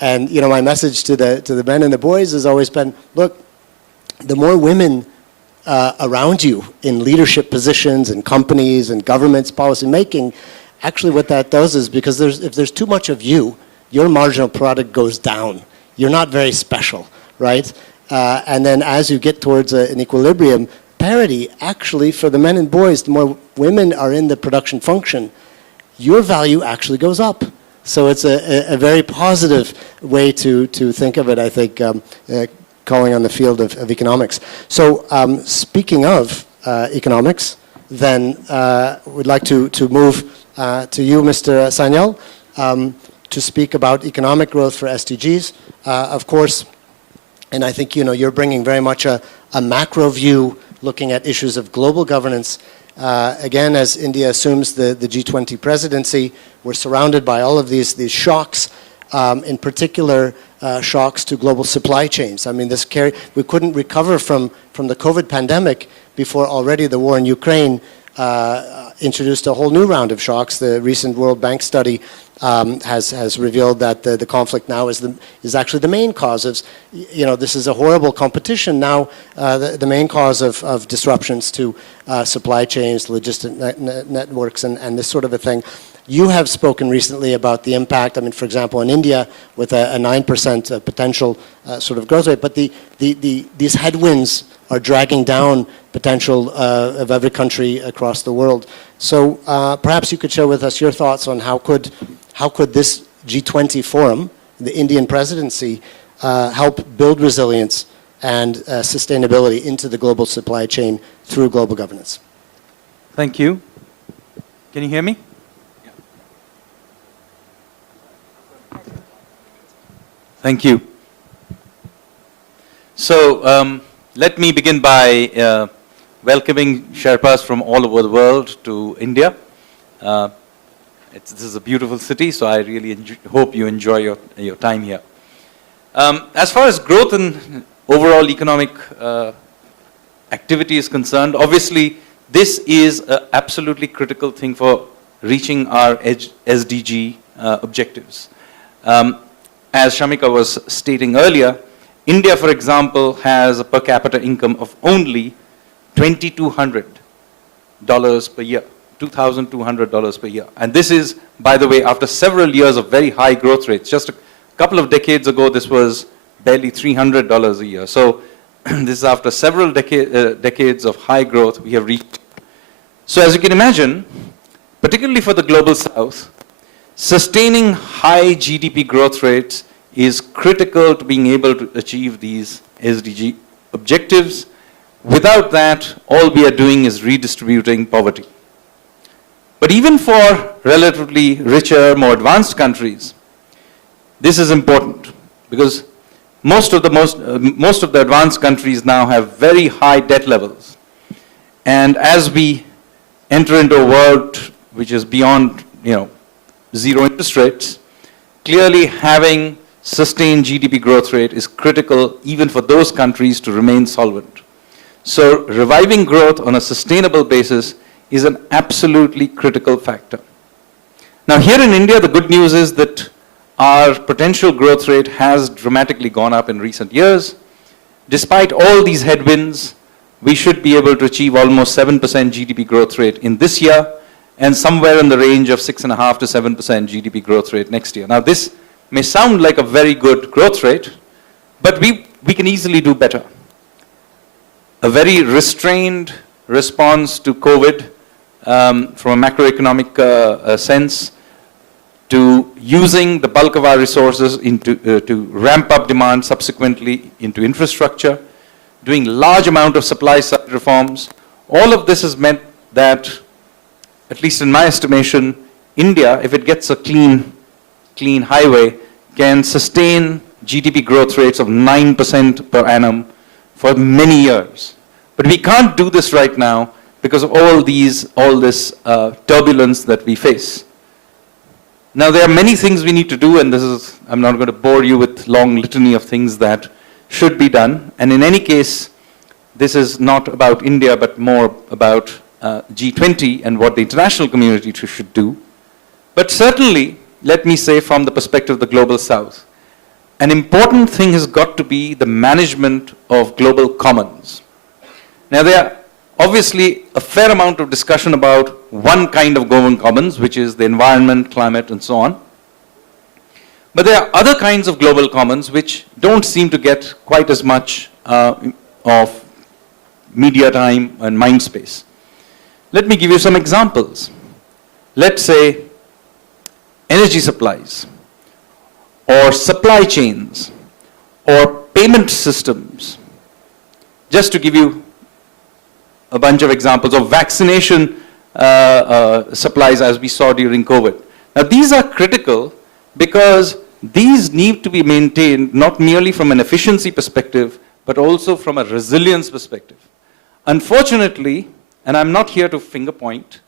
And my message to the men and the boys has always been, look, the more women around you in leadership positions in companies and governments, policy making, actually what that does is, because if there's too much of you, your marginal product goes down. You're not very special. Right? And then as you get towards an equilibrium, parity, actually, for the men and boys, the more women are in the production function, your value actually goes up. So it's a very positive way to think of it, I think, calling on the field of economics. So speaking of economics, then we'd like to move to you, Mr. Sanyal, to speak about economic growth for SDGs. Of course, and I think, you're bringing very much a macro view, looking at issues of global governance. Again, as India assumes the G20 presidency, we're surrounded by all of these shocks, in particular shocks to global supply chains. I mean, we couldn't recover from the COVID pandemic before already the war in Ukraine introduced a whole new round of shocks. The recent World Bank study has revealed that the conflict now is actually the main cause of, this is a horrible competition now, the main cause of disruptions to supply chains, logistic networks, and this sort of a thing. You have spoken recently about the impact, for example, in India with a 9% potential sort of growth rate, but these headwinds are dragging down potential of every country across the world. So perhaps you could share with us your thoughts on how could this G20 forum, the Indian presidency, help build resilience and sustainability into the global supply chain through global governance. Thank you. Can you hear me? Thank you. So let me begin by welcoming Sherpas from all over the world to India. This is a beautiful city, so I really hope you enjoy your time here. As far as growth and overall economic activity is concerned, obviously this is an absolutely critical thing for reaching our SDG objectives. As Shamika was stating earlier, India, for example, has a per capita income of only $2,200 per year, $2,200 per year. And this is, by the way, after several years of very high growth rates. Just a couple of decades ago, this was barely $300 a year. So this is after several decades of high growth we have reached. So as you can imagine, particularly for the global south, sustaining high GDP growth rates is critical to being able to achieve these SDG objectives. Without that, all we are doing is redistributing poverty. But even for relatively richer, more advanced countries, this is important because most of the advanced countries now have very high debt levels. And as we enter into a world which is beyond, zero interest rates, clearly having sustained GDP growth rate is critical even for those countries to remain solvent. So reviving growth on a sustainable basis is an absolutely critical factor. Now here in India, the good news is that our potential growth rate has dramatically gone up in recent years. Despite all these headwinds, we should be able to achieve almost 7% GDP growth rate in this year and somewhere in the range of 6.5 to 7% GDP growth rate next year. Now this may sound like a very good growth rate, but we can easily do better. A very restrained response to COVID from a macroeconomic sense, to using the bulk of our resources to ramp up demand subsequently into infrastructure, doing large amount of supply side reforms. All of this has meant that, at least in my estimation, India, if it gets a clean highway, can sustain GDP growth rates of 9% per annum for many years. But we can't do this right now because of all this turbulence that we face. Now there are many things we need to do, and I'm not going to bore you with long litany of things that should be done. And in any case, this is not about India, but more about G20 and what the international community should do. But certainly, let me say from the perspective of the Global South, an important thing has got to be the management of global commons. Now there are obviously a fair amount of discussion about one kind of global commons, which is the environment, climate, and so on. But there are other kinds of global commons which don't seem to get quite as much of media time and mind space. Let me give you some examples. Let's say energy supplies, or supply chains, or payment systems. Just to give you a bunch of examples of vaccination supplies as we saw during COVID. Now these are critical because these need to be maintained not merely from an efficiency perspective, but also from a resilience perspective. Unfortunately, and I'm not here to finger point,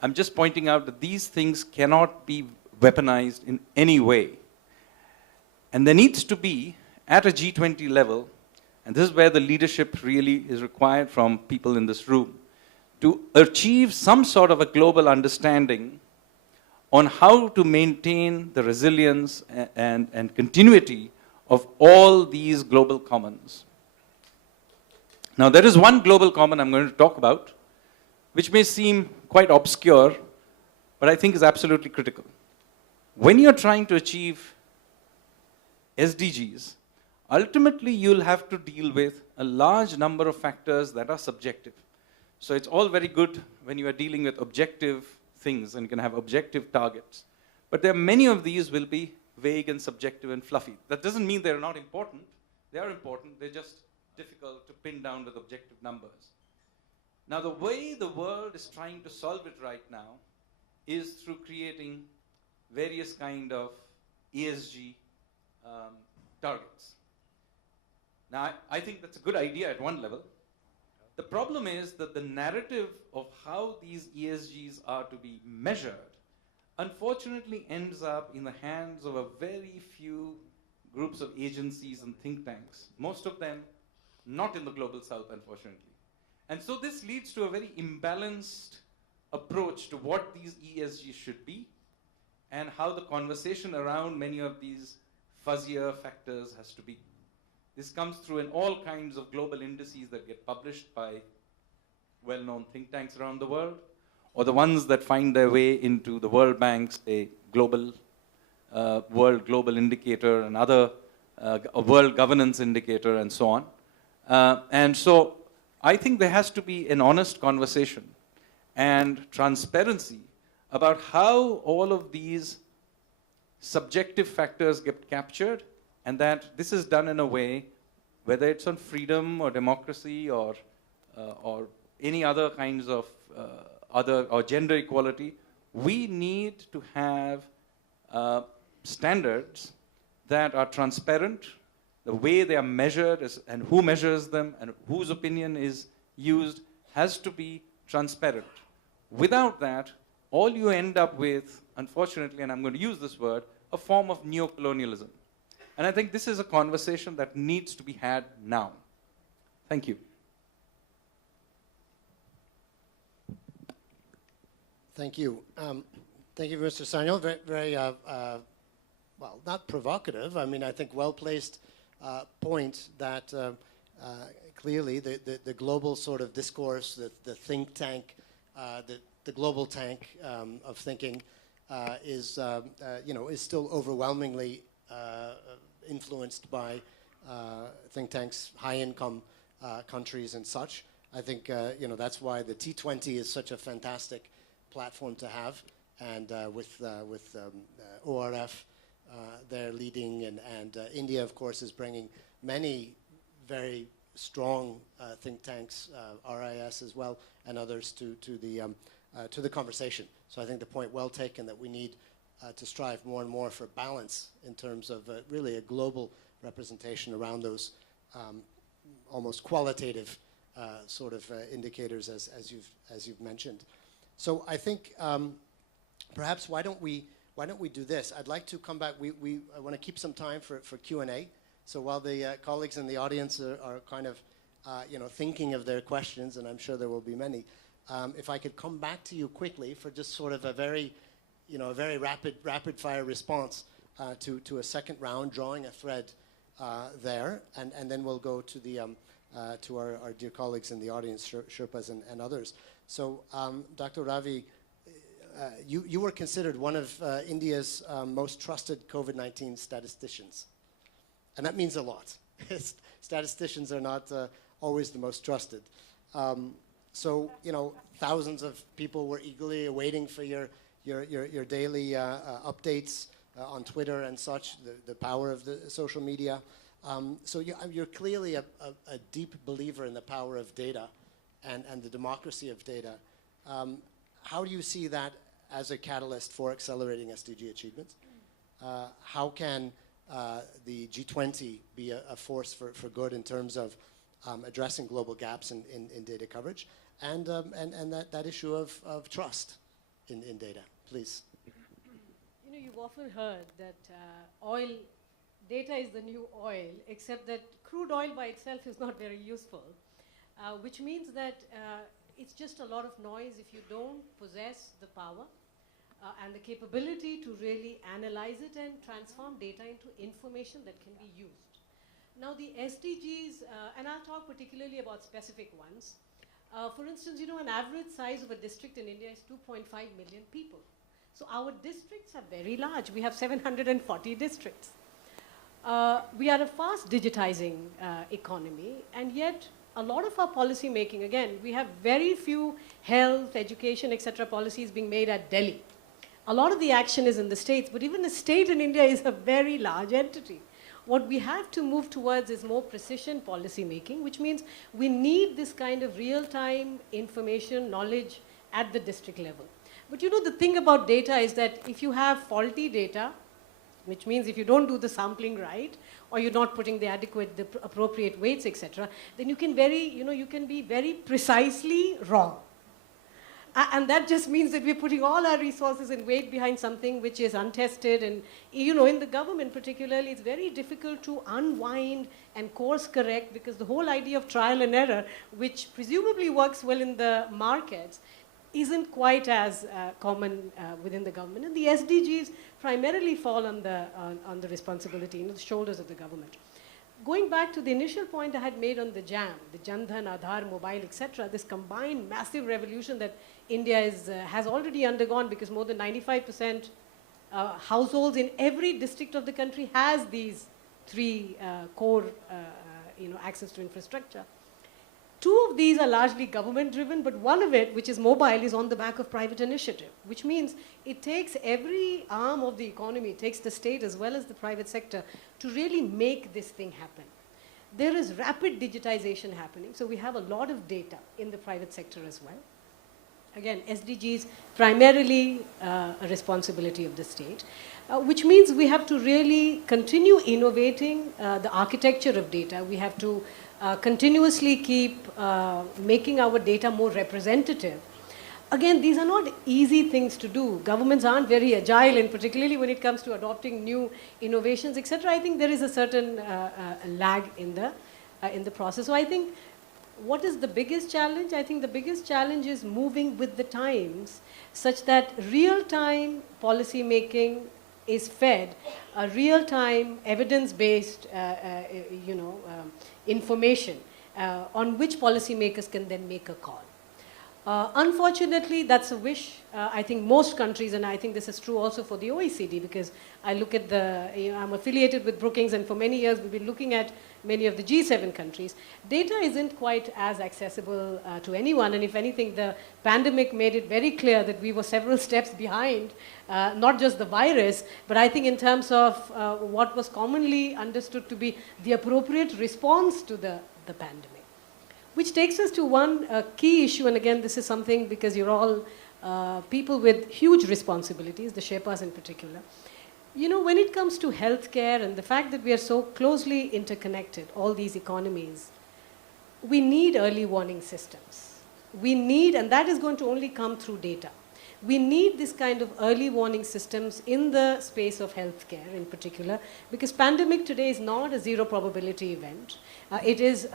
I'm just pointing out that these things cannot be weaponized in any way. And there needs to be, at a G20 level, and this is where the leadership really is required from people in this room, to achieve some sort of a global understanding on how to maintain the resilience and continuity of all these global commons. Now there is one global common I'm going to talk about, which may seem quite obscure, but I think is absolutely critical. When you're trying to achieve SDGs, ultimately you'll have to deal with a large number of factors that are subjective. So it's all very good when you are dealing with objective things and you can have objective targets. But there are many of these will be vague and subjective and fluffy. That doesn't mean they're not important. They are important, they're just difficult to pin down with objective numbers. Now the way the world is trying to solve it right now is through creating various kind of ESG targets. Now I think that's a good idea at one level. The problem is that the narrative of how these ESGs are to be measured unfortunately ends up in the hands of a very few groups of agencies and think tanks, most of them not in the Global South, unfortunately. And so this leads to a very imbalanced approach to what these ESGs should be and how the conversation around many of these fuzzier factors has to be. This comes through in all kinds of global indices that get published by well-known think tanks around the world, or the ones that find their way into the World Bank's global World Global Indicator and other World Governance Indicator and so on. And so I think there has to be an honest conversation and transparency about how all of these subjective factors get captured, and that this is done in a way, whether it's on freedom or democracy or any other kinds of or gender equality, we need to have standards that are transparent. The way they are measured and who measures them and whose opinion is used has to be transparent. Without that, all you end up with, unfortunately, and I'm going to use this word, a form of neocolonialism. And I think this is a conversation that needs to be had now. Thank you. Thank you. Thank you, Mr. Sanyal. Very, well, not provocative. I mean, I think well-placed point that clearly the global sort of discourse, the think tank, the global tank of thinking is still overwhelmingly influenced by think tanks, high-income countries and such. I think that's why the T20 is such a fantastic platform to have, and with ORF they're leading, and India, of course, is bringing many very strong think tanks, RIS as well, and others to the conversation. So I think the point well taken that we need to strive more and more for balance in terms of really a global representation around those almost qualitative sort of indicators as you've mentioned. So I think perhaps why don't we do this? I'd like to come back. I want to keep some time for Q&A. So while the colleagues in the audience are kind of thinking of their questions, and I'm sure there will be many, if I could come back to you quickly for just sort of a very rapid fire response to a second round, drawing a thread there, and then we'll go to the to our dear colleagues in the audience, Sherpas and others. So, Dr. Ravi, you were considered one of India's most trusted COVID-19 statisticians. And that means a lot. Statisticians are not always the most trusted. So, thousands of people were eagerly awaiting for your daily updates on Twitter and such, the power of the social media. So you're clearly a deep believer in the power of data and the democracy of data. How do you see that as a catalyst for accelerating SDG achievements? How can the G20 be a force for good in terms of addressing global gaps in data coverage and that issue of trust in data? Please. You've often heard that data is the new oil, except that crude oil by itself is not very useful, which means that it's just a lot of noise if you don't possess the power and the capability to really analyze it and transform data into information that can be used. Now the SDGs, and I'll talk particularly about specific ones. For instance, an average size of a district in India is 2.5 million people. So our districts are very large. We have 740 districts. We are a fast digitizing economy, and yet a lot of our policy making, again, we have very few health, education, etc. policies being made at Delhi. A lot of the action is in the states, but even the state in India is a very large entity. What we have to move towards is more precision policy making, which means we need this kind of real-time information, knowledge at the district level. But the thing about data is that if you have faulty data, which means if you don't do the sampling right, or you're not putting the appropriate weights, etc., then you can be very precisely wrong. And that just means that we're putting all our resources and weight behind something which is untested. And, in the government particularly, it's very difficult to unwind and course correct, because the whole idea of trial and error, which presumably works well in the markets, isn't quite as common within the government. And the SDGs primarily fall on the responsibility, the shoulders of the government. Going back to the initial point I had made on the JAM, the Jan Dhan, Aadhaar, mobile, etc., this combined massive revolution that India has already undergone, because more than 95% households in every district of the country has these three core access to infrastructure. Two of these are largely government-driven, but one of it, which is mobile, is on the back of private initiative, which means it takes every arm of the economy, it takes the state as well as the private sector to really make this thing happen. There is rapid digitization happening, so we have a lot of data in the private sector as well. Again, SDGs primarily a responsibility of the state, which means we have to really continue innovating the architecture of data. We have to continuously keep making our data more representative. Again, these are not easy things to do. Governments aren't very agile, and particularly when it comes to adopting new innovations, etc. I think there is a certain lag in the process. So I think, what is the biggest challenge? I think the biggest challenge is moving with the times, such that real-time policy making is fed a real-time, evidence-based, information on which policymakers can then make a call. Unfortunately, that's a wish. I think most countries, and I think this is true also for the OECD, because I look at I'm affiliated with Brookings, and for many years we've been looking at many of the G7 countries. Data isn't quite as accessible to anyone, and if anything, the pandemic made it very clear that we were several steps behind, not just the virus, but I think in terms of what was commonly understood to be the appropriate response to the pandemic. Which takes us to one key issue, and again, this is something because you're all people with huge responsibilities, the Sherpas in particular. You know, when it comes to healthcare and the fact that we are so closely interconnected, all these economies, we need early warning systems. We need, and that is going to only come through data. We need this kind of early warning systems in the space of healthcare in particular, because pandemic today is not a zero probability event. It is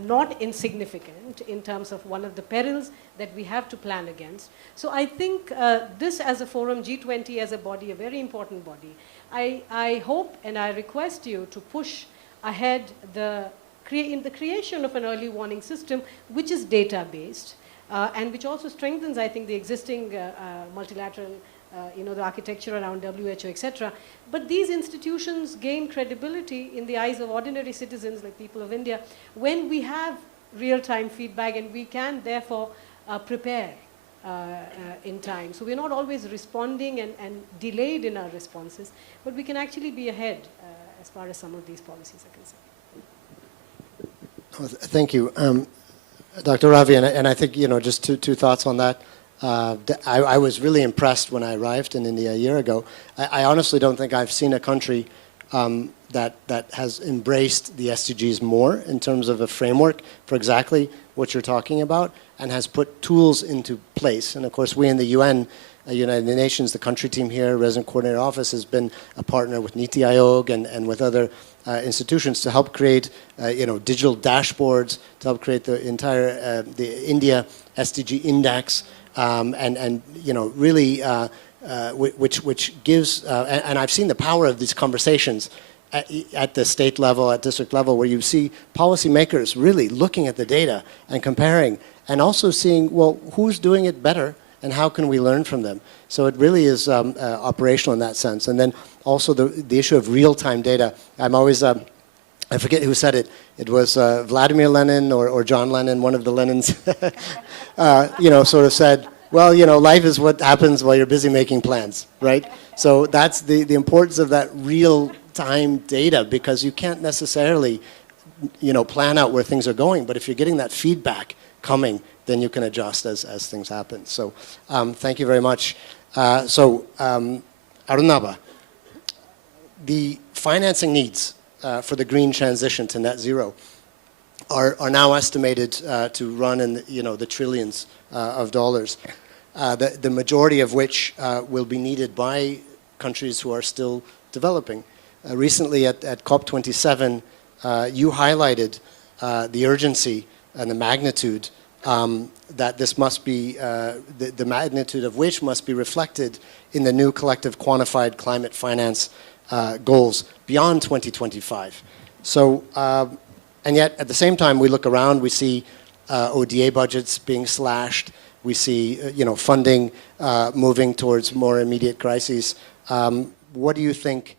not insignificant in terms of one of the perils that we have to plan against. So I think this as a forum, G20 as a body, a very important body, I hope and I request you to push ahead in the creation of an early warning system which is data-based, and which also strengthens, I think, the existing multilateral, the architecture around WHO, etc. But these institutions gain credibility in the eyes of ordinary citizens like people of India when we have real-time feedback, and we can therefore prepare in time. So we're not always responding and delayed in our responses, but we can actually be ahead as far as some of these policies are concerned. Thank you. Dr. Ravi, and I think, just two thoughts on that. I was really impressed when I arrived in India a year ago. I honestly don't think I've seen a country that has embraced the SDGs more in terms of a framework for exactly what you're talking about, and has put tools into place. And of course, we in the UN, United Nations, the country team here, Resident Coordinator Office, has been a partner with Niti Aayog and with other institutions to help create, digital dashboards, to help create the entire the India SDG index, and really, which gives, and I've seen the power of these conversations at the state level, at district level, where you see policymakers really looking at the data and comparing, and also seeing, well, who's doing it better and how can we learn from them? So it really is operational in that sense. And then also the issue of real-time data. I'm always, I forget who said it. It was Vladimir Lenin or John Lennon, one of the Lenins, sort of said, well, life is what happens while you're busy making plans, right? So that's the importance of that real-time data, because you can't necessarily, plan out where things are going. But if you're getting that feedback coming, then you can adjust as things happen. So thank you very much. Arunabha, the financing needs for the green transition to net zero are now estimated to run in the trillions of dollars, the majority of which will be needed by countries who are still developing. Recently at COP27, you highlighted the urgency and the magnitude that this must be, the magnitude of which must be reflected in the new collective quantified climate finance goals beyond 2025. So, and yet at the same time we look around, we see ODA budgets being slashed, we see funding moving towards more immediate crises. What do you think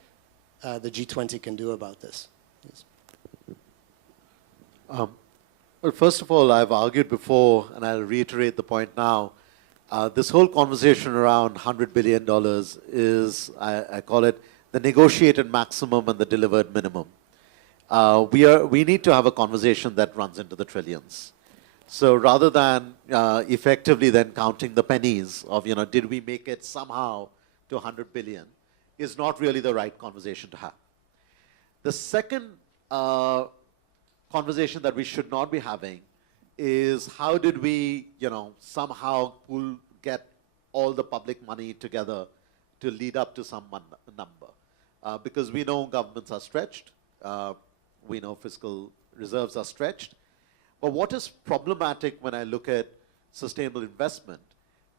the G20 can do about this? Well, first of all, I've argued before, and I'll reiterate the point now. This whole conversation around $100 billion is, I call it, the negotiated maximum and the delivered minimum. We need to have a conversation that runs into the trillions. So rather than effectively then counting the pennies of, did we make it somehow to 100 billion, is not really the right conversation to have. The second conversation that we should not be having is how did we, somehow get all the public money together to lead up to some number. Because we know governments are stretched, we know fiscal reserves are stretched. But what is problematic when I look at sustainable investment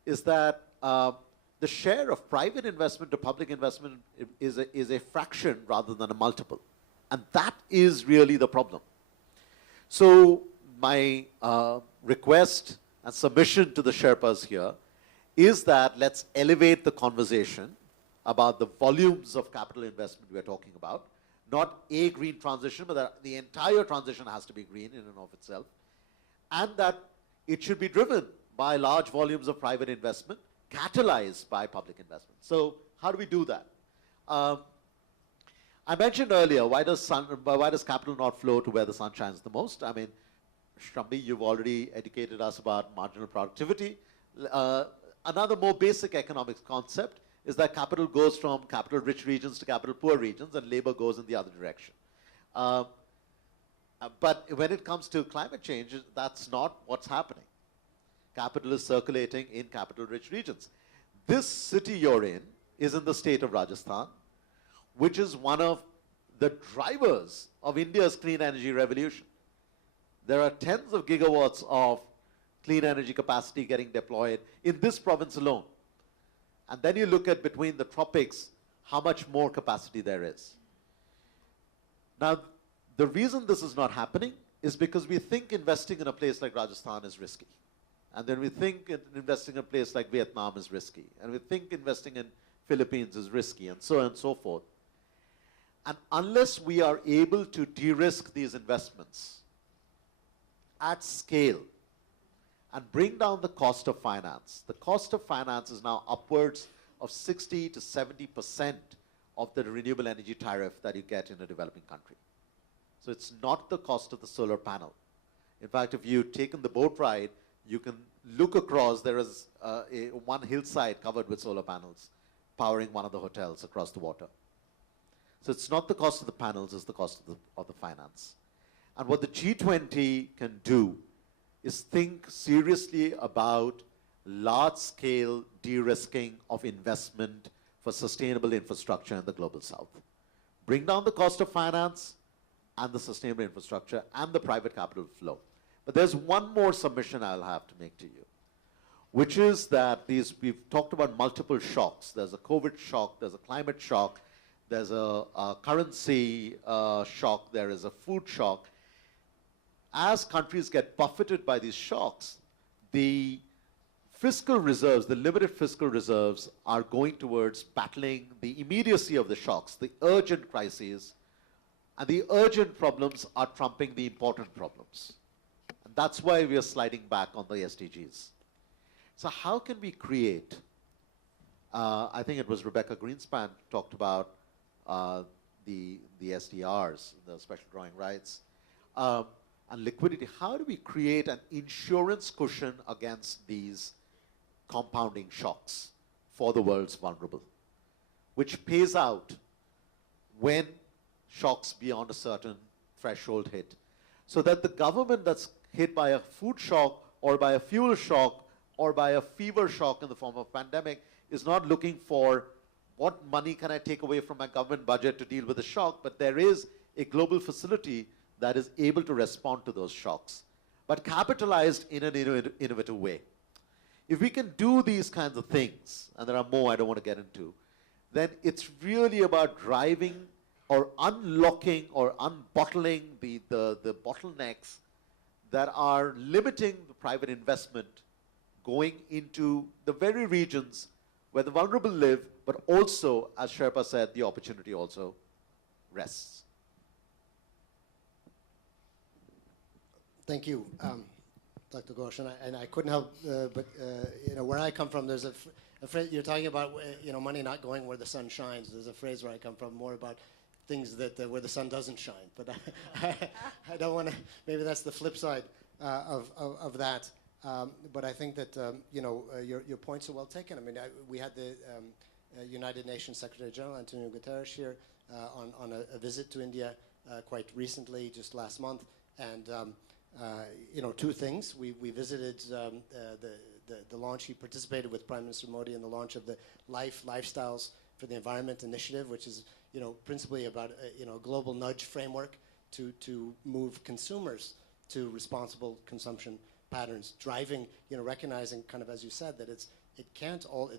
is that the share of private investment to public investment is a fraction rather than a multiple. And that is really the problem. So my request and submission to the Sherpas here is that let's elevate the conversation about the volumes of capital investment we are talking about. Not a green transition, but that the entire transition has to be green in and of itself. And that it should be driven by large volumes of private investment, catalyzed by public investment. So how do we do that? I mentioned earlier, why does capital not flow to where the sun shines the most? I mean, Shrambi, you've already educated us about marginal productivity. Another more basic economics concept is that capital goes from capital-rich regions to capital-poor regions, and labor goes in the other direction. But when it comes to climate change, that's not what's happening. Capital is circulating in capital-rich regions. This city you're in is in the state of Rajasthan, which is one of the drivers of India's clean energy revolution. There are tens of gigawatts of clean energy capacity getting deployed in this province alone. And then you look at between the tropics, how much more capacity there is. Now, the reason this is not happening is because we think investing in a place like Rajasthan is risky. And then we think investing in a place like Vietnam is risky. And we think investing in Philippines is risky, and so on and so forth. And unless we are able to de-risk these investments at scale and bring down the cost of finance, the cost of finance is now upwards of 60 to 70% of the renewable energy tariff that you get in a developing country. So it's not the cost of the solar panel. In fact, if you've taken the boat ride, you can look across, there is one hillside covered with solar panels powering one of the hotels across the water. So it's not the cost of the panels, it's the cost of the finance. And what the G20 can do is think seriously about large-scale de-risking of investment for sustainable infrastructure in the global south. Bring down the cost of finance and the sustainable infrastructure and the private capital flow. But there's one more submission I'll have to make to you, which is that we've talked about multiple shocks. There's a COVID shock, there's a climate shock, there's a currency shock, there is a food shock. As countries get buffeted by these shocks, the fiscal reserves, the limited fiscal reserves, are going towards battling the immediacy of the shocks, the urgent crises, and the urgent problems are trumping the important problems. And that's why we are sliding back on the SDGs. So how can we create, I think it was Rebeca Grynspan talked about the SDRs, the special drawing rights, and liquidity. How do we create an insurance cushion against these compounding shocks for the world's vulnerable, which pays out when shocks beyond a certain threshold hit, so that the government that's hit by a food shock or by a fuel shock or by a fever shock in the form of pandemic is not looking for what money can I take away from my government budget to deal with the shock, but there is a global facility that is able to respond to those shocks, but capitalized in an innovative way. If we can do these kinds of things, and there are more I don't want to get into, then it's really about driving or unlocking or unbottling the bottlenecks that are limiting the private investment going into the very regions where the vulnerable live, but also, as Sherpa said, the opportunity also rests. Thank you, Dr. Ghosh, and I couldn't help but where I come from, there's a phrase you're talking about, money not going where the sun shines. There's a phrase where I come from more about things that where the sun doesn't shine. But I don't want to. Maybe that's the flip side of that. But I think that your points are well taken. I mean, we had the United Nations Secretary General Antonio Guterres here on a visit to India quite recently, just last month, and two things. We visited the launch. He participated with Prime Minister Modi in the launch of the Lifestyles for the Environment initiative, which is principally about a global nudge framework to move consumers to responsible consumption patterns, driving, recognizing, kind of as you said, that it's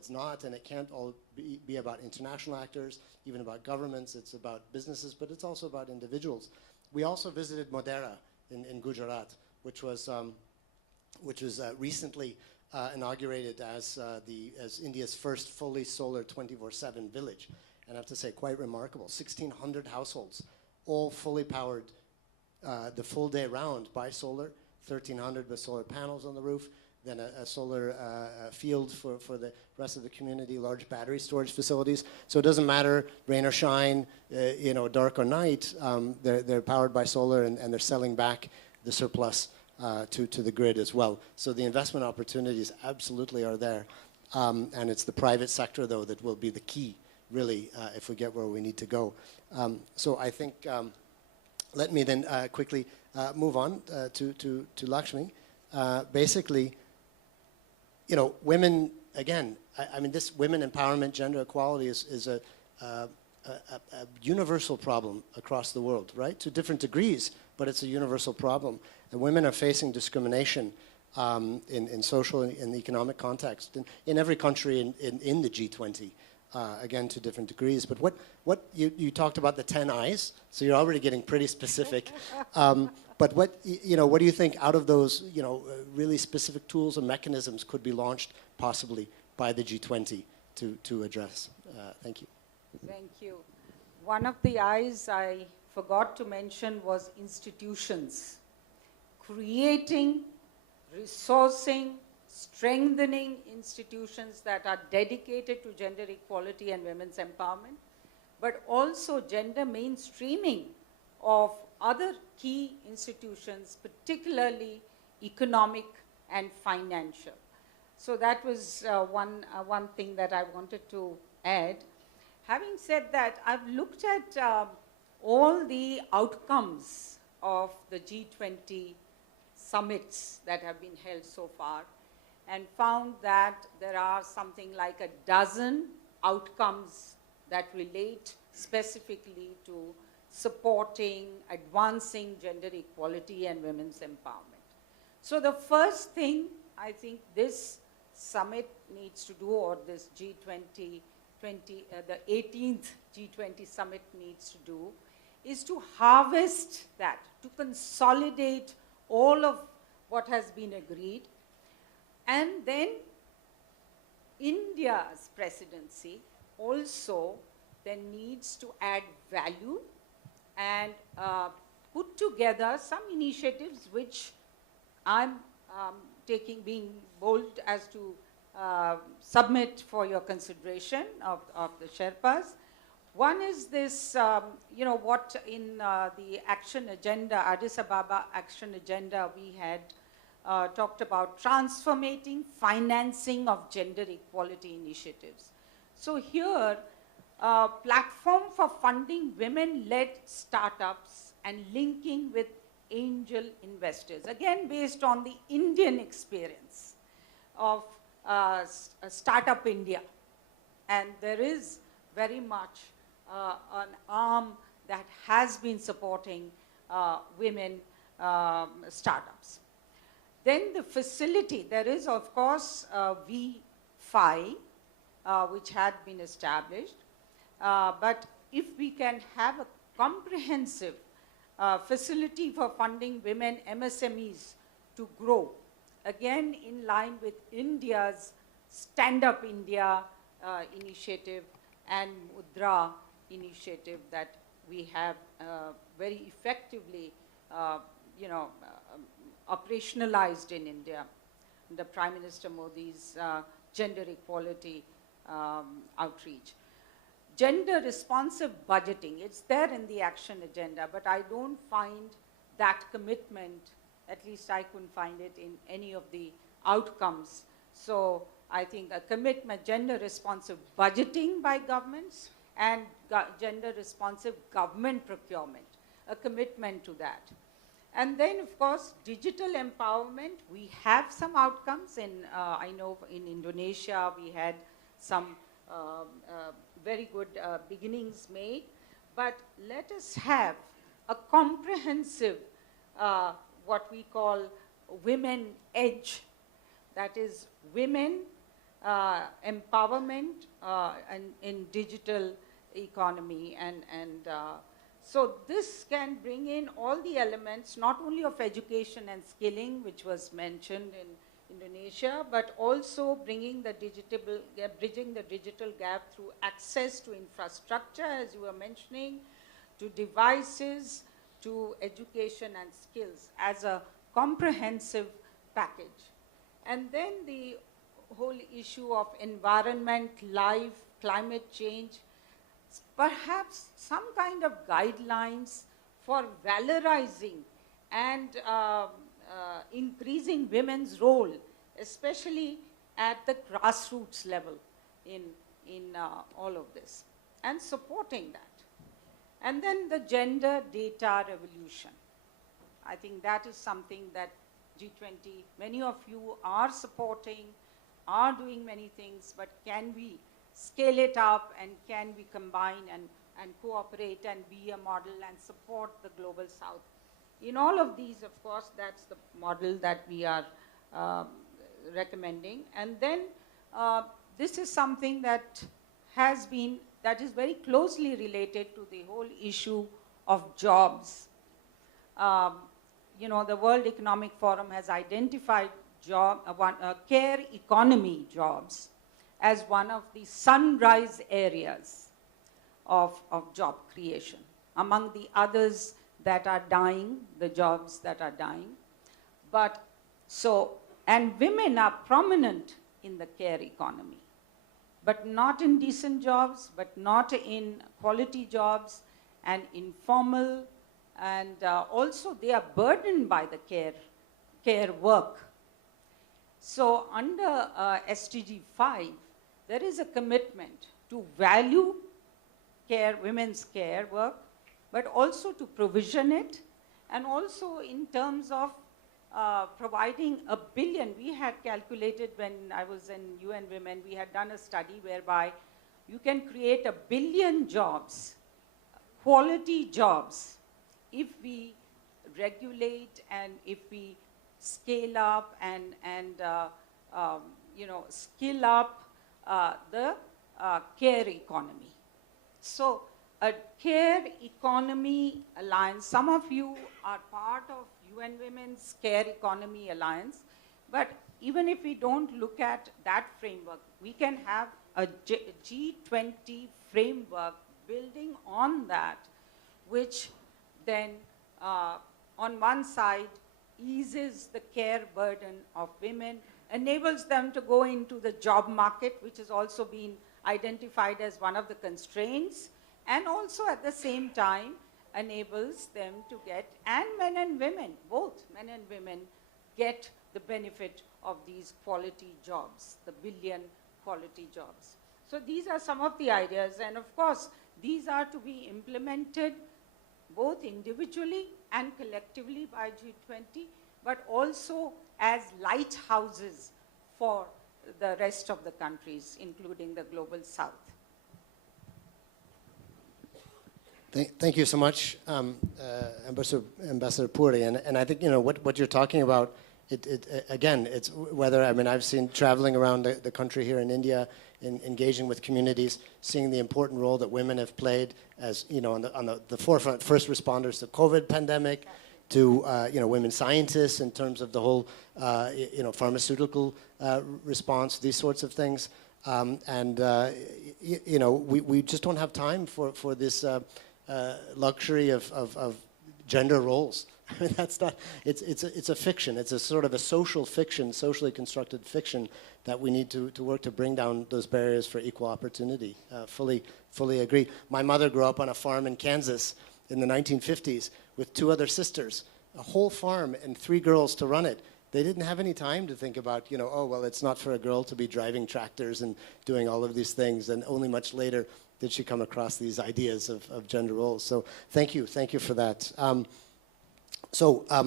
not and it can't all be about international actors, even about governments. It's about businesses, but it's also about individuals. We also visited Modera in Gujarat, which was recently inaugurated as India's first fully solar 24/7 village. And I have to say, quite remarkable. 1,600 households, all fully powered the full day round by solar, 1,300 with solar panels on the roof, then a solar field for the rest of the community, large battery storage facilities. So it doesn't matter, rain or shine, dark or night, they're powered by solar and they're selling back the surplus to the grid as well. So the investment opportunities absolutely are there. And it's the private sector, though, that will be the key, really, if we get where we need to go. So I think, let me then quickly move on to Lakshmi. Basically, women, again, I mean, this women empowerment, gender equality is a universal problem across the world, right? To different degrees, but it's a universal problem. And women are facing discrimination in social and economic context in every country in the G20, again, to different degrees. But what you talked about the 10 I's, so you're already getting pretty specific. But what do you think out of those, really specific tools and mechanisms could be launched possibly by the G20 to address? Thank you. Thank you. One of the I's I forgot to mention was institutions. Creating, resourcing, strengthening institutions that are dedicated to gender equality and women's empowerment, but also gender mainstreaming of other key institutions, particularly economic and financial. So that was one thing that I wanted to add. Having said that, I've looked at all the outcomes of the G20 summits that have been held so far and found that there are something like a dozen outcomes that relate specifically to supporting, advancing gender equality and women's empowerment. So the first thing I think this summit needs to do, or this G20, the 18th G20 summit needs to do, is to harvest that, to consolidate all of what has been agreed. And then India's presidency also then needs to add value and put together some initiatives which I'm being bold as to submit for your consideration of the Sherpas. One is this, what in the action agenda, Addis Ababa action agenda, we had talked about transforming financing of gender equality initiatives. So here, platform for funding women-led startups and linking with angel investors, again based on the Indian experience of Startup India. And there is very much an arm that has been supporting women startups. Then the facility, there is of course V5, which had been established. But if we can have a comprehensive facility for funding women MSMEs to grow, again in line with India's Stand Up India initiative and Mudra initiative that we have very effectively operationalized in India, the Prime Minister Modi's gender equality outreach. Gender responsive budgeting, it's there in the action agenda, but I don't find that commitment, at least I couldn't find it in any of the outcomes. So I think a commitment, gender responsive budgeting by governments and gender responsive government procurement, a commitment to that. And then, of course, digital empowerment. We have some outcomes. I know in Indonesia, we had some very good beginnings made. But let us have a comprehensive, what we call women edge. That is women empowerment in digital economy. So this can bring in all the elements, not only of education and skilling, which was mentioned in Indonesia, but also bringing the bridging the digital gap through access to infrastructure, as you were mentioning, to devices, to education and skills as a comprehensive package. And then the whole issue of environment, life, climate change, perhaps some kind of guidelines for valorizing and increasing women's role, especially at the grassroots level in all of this, and supporting that. And then the gender data revolution. I think that is something that G20, many of you are supporting, are doing many things, but can we scale it up and can we combine and cooperate and be a model and support the global south? In all of these, of course, that's the model that we are recommending. And then this is something that is very closely related to the whole issue of jobs. The World Economic Forum has identified care economy jobs as one of the sunrise areas of job creation, among the others that are dying, the jobs that are dying. And women are prominent in the care economy, but not in decent jobs, but not in quality jobs, and informal, and also they are burdened by the care work. So under SDG 5, there is a commitment to value women's care work, but also to provision it, and also in terms of providing 1 billion. We had calculated when I was in UN Women, we had done a study whereby you can create 1 billion jobs, quality jobs, if we regulate and if we scale up and skill up the care economy. So a care economy alliance, some of you are part of UN Women's Care Economy Alliance, but even if we don't look at that framework, we can have a G20 framework building on that, which then on one side eases the care burden of women, enables them to go into the job market, which has also been identified as one of the constraints, and also at the same time enables them to get, and men and women, both men and women, get the benefit of these quality jobs, the 1 billion quality jobs. So these are some of the ideas, and of course, these are to be implemented both individually and collectively by G20, but also as lighthouses for the rest of the countries, including the global south. Thank you so much, Ambassador Puri. And I think, what you're talking about, again, it's whether, I've seen traveling around the country here in India, engaging with communities, seeing the important role that women have played as, on the forefront, first responders to COVID pandemic, to, women scientists in terms of the whole, pharmaceutical response, these sorts of things. We just don't have time for this luxury of gender roles I mean, that's not, it's a fiction. It's a sort of a social fiction, socially constructed fiction that we need to work to bring down those barriers for equal opportunity. Fully agree. My mother grew up on a farm in Kansas in the 1950s with 2 other sisters, a whole farm and 3 girls to run it. They didn't have any time to think about, you know, oh, well, it's not for a girl to be driving tractors and doing all of these things. And only much later did she come across these ideas of gender roles. So thank you for that. Mr.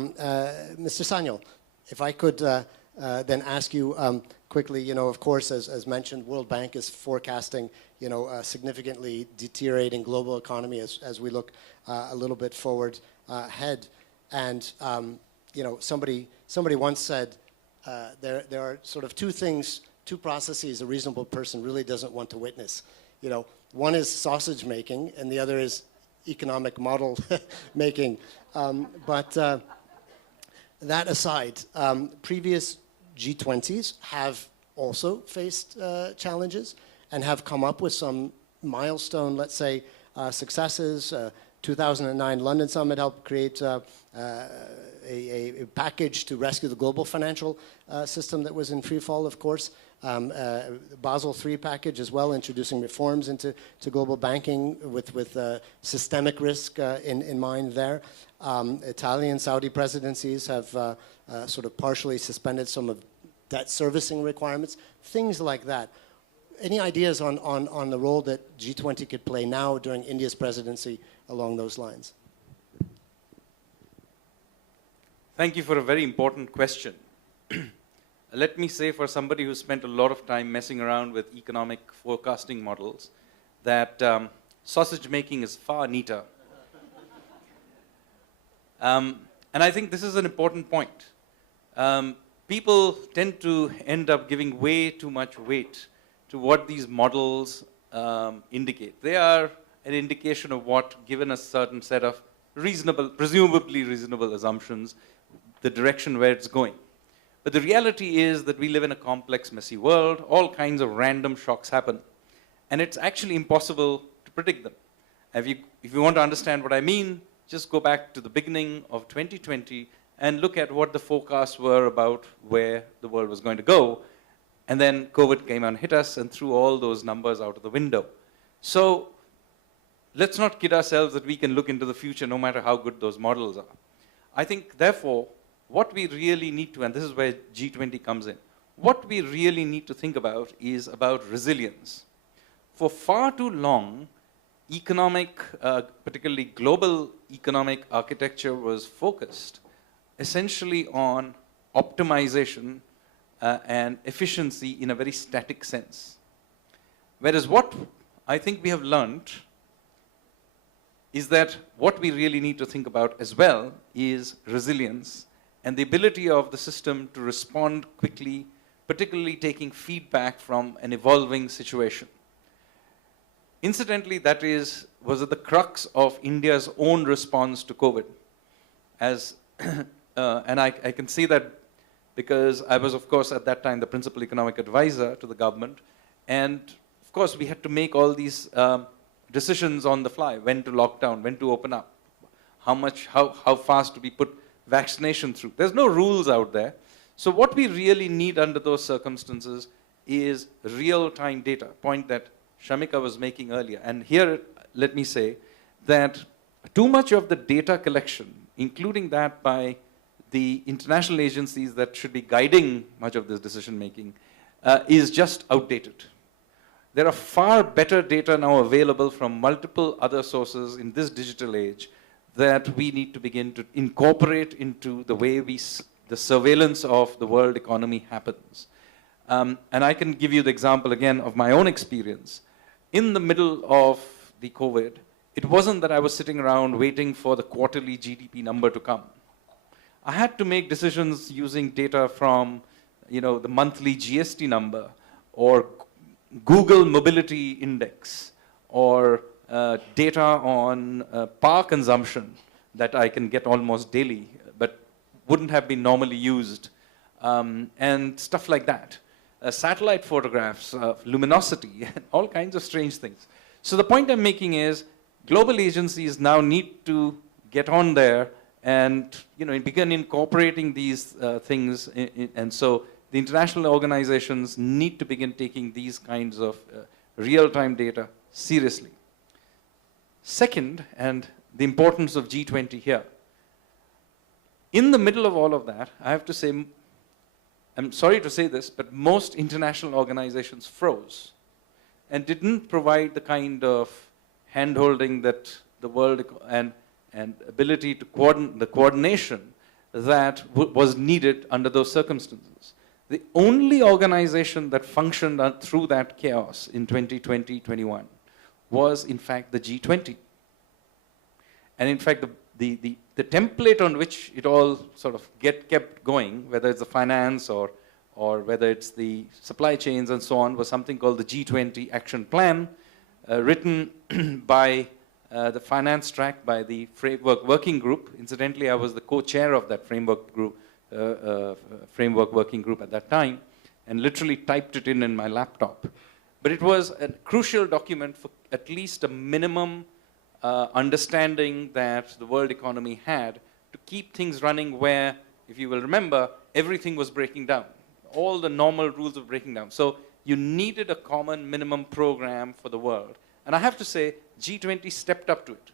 Sanyal, if I could then ask you quickly, you know, of course, as mentioned, World Bank is forecasting, you know, a significantly deteriorating global economy as we look a little bit forward ahead. And, you know, somebody once said there are sort of 2 things, 2 processes a reasonable person really doesn't want to witness. You know, one is sausage making, and the other is economic model making. That aside, previous G20s have also faced challenges and have come up with some milestone, let's say, successes. 2009 London Summit helped create a package to rescue the global financial system that was in free fall, of course. Basel III package as well, introducing reforms into global banking with systemic risk in mind there. Italian, Saudi presidencies have sort of partially suspended some of debt servicing requirements, things like that. Any ideas on the role that G20 could play now during India's presidency along those lines? Thank you for a very important question. Let me say, for somebody who spent a lot of time messing around with economic forecasting models, that sausage making is far neater. And I think this is an important point. People tend to end up giving way too much weight to what these models indicate. They are an indication of what, given a certain set of reasonable, presumably reasonable assumptions, the direction where it's going. But the reality is that we live in a complex, messy world. All kinds of random shocks happen. And it's actually impossible to predict them. If you want to understand what I mean, just go back to the beginning of 2020 and look at what the forecasts were about where the world was going to go. And then COVID came and hit us and threw all those numbers out of the window. So let's not kid ourselves that we can look into the future no matter how good those models are. I think, therefore, what we really need to, and this is where G20 comes in, what we really need to think about is about resilience. For far too long, economic, particularly global economic architecture was focused essentially on optimization and efficiency in a very static sense. Whereas what I think we have learned is that what we really need to think about as well is resilience and the ability of the system to respond quickly, particularly taking feedback from an evolving situation. Incidentally, that was at the crux of India's own response to COVID. And I can see that because I was, of course, at that time the principal economic advisor to the government. And of course, we had to make all these decisions on the fly, when to lock down, when to open up, how fast to be put vaccination through. There's no rules out there. So what we really need under those circumstances is real-time data, point that Shamika was making earlier. And here, let me say that too much of the data collection, including that by the international agencies that should be guiding much of this decision-making, is just outdated. There are far better data now available from multiple other sources in this digital age that we need to begin to incorporate into the way the surveillance of the world economy happens. And I can give you the example again of my own experience. In the middle of the COVID, it wasn't that I was sitting around waiting for the quarterly GDP number to come. I had to make decisions using data from, the monthly GST number, or Google Mobility Index, or data on power consumption that I can get almost daily, but wouldn't have been normally used, and stuff like that. Satellite photographs of luminosity, and all kinds of strange things. So the point I'm making is, global agencies now need to get on there and began incorporating these things, and so the international organizations need to begin taking these kinds of real-time data seriously. Second, and the importance of G20 here. In the middle of all of that, I have to say, I'm sorry to say this, but most international organizations froze and didn't provide the kind of hand-holding that the world and ability to the coordination that was needed under those circumstances. The only organization that functioned through that chaos in 2020-21 was, in fact, the G20. And in fact, the template on which it all sort of kept going, whether it's the finance or whether it's the supply chains and so on, was something called the G20 Action Plan, written by the finance track by the Framework Working Group. Incidentally, I was the co-chair of that Framework Working Group at that time, and literally typed it in my laptop. But it was a crucial document for at least a minimum understanding that the world economy had to keep things running where, if you will remember, everything was breaking down. All the normal rules were breaking down. So you needed a common minimum program for the world. And I have to say, G20 stepped up to it.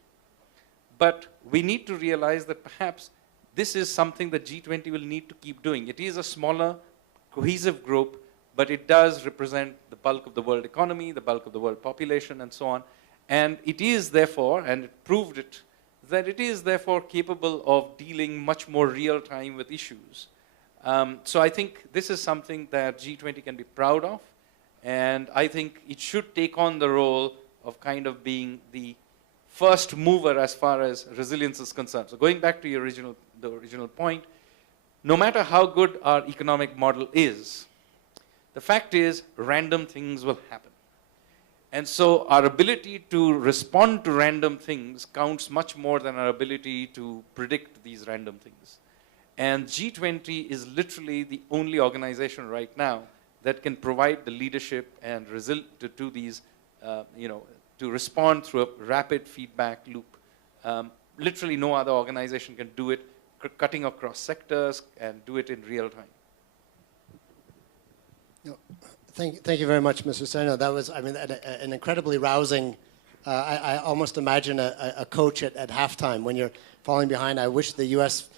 But we need to realize that perhaps this is something that G20 will need to keep doing. It is a smaller, cohesive group, but it does represent the bulk of the world economy, the bulk of the world population, and so on. And it is therefore, and it proved it, that it is therefore capable of dealing much more real time with issues. So I think this is something that G20 can be proud of, and I think it should take on the role of kind of being the first mover as far as resilience is concerned. So going back to the original point, no matter how good our economic model is, the fact is random things will happen. And so our ability to respond to random things counts much more than our ability to predict these random things. And G20 is literally the only organization right now that can provide the leadership and to these, to respond through a rapid feedback loop. Literally no other organization can do it, cutting across sectors and do it in real time. Thank you very much, Mr. Susana. That was, an incredibly rousing, I almost imagine a coach at halftime when you're falling behind. I wish the U.S.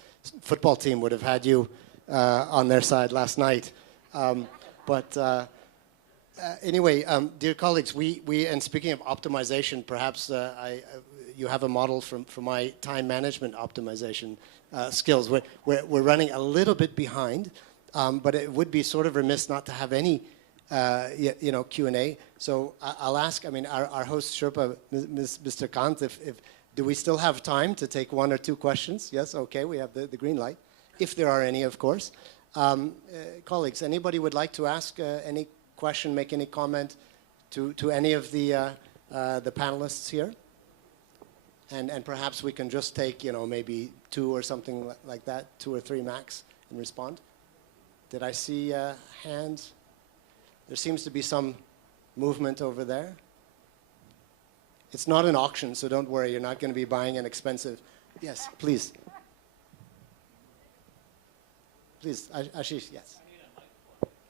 football team would have had you on their side last night. Anyway, dear colleagues, and speaking of optimization, perhaps you have a model from my time management optimization skills. We're running a little bit behind, but it would be sort of remiss not to have any Q&A. So I'll ask, our host Sherpa, Mr. Kant, do we still have time to take one or two questions? Yes, okay, we have the green light, if there are any, of course. Colleagues, anybody would like to ask any question, make any comment to any of the panelists here? And perhaps we can just take, maybe two or something like that, 2 or 3 max, and respond. Did I see hands? There seems to be some movement over there. It's not an auction, so don't worry. You're not going to be buying an expensive... Yes, please. Please, Ashish, yes.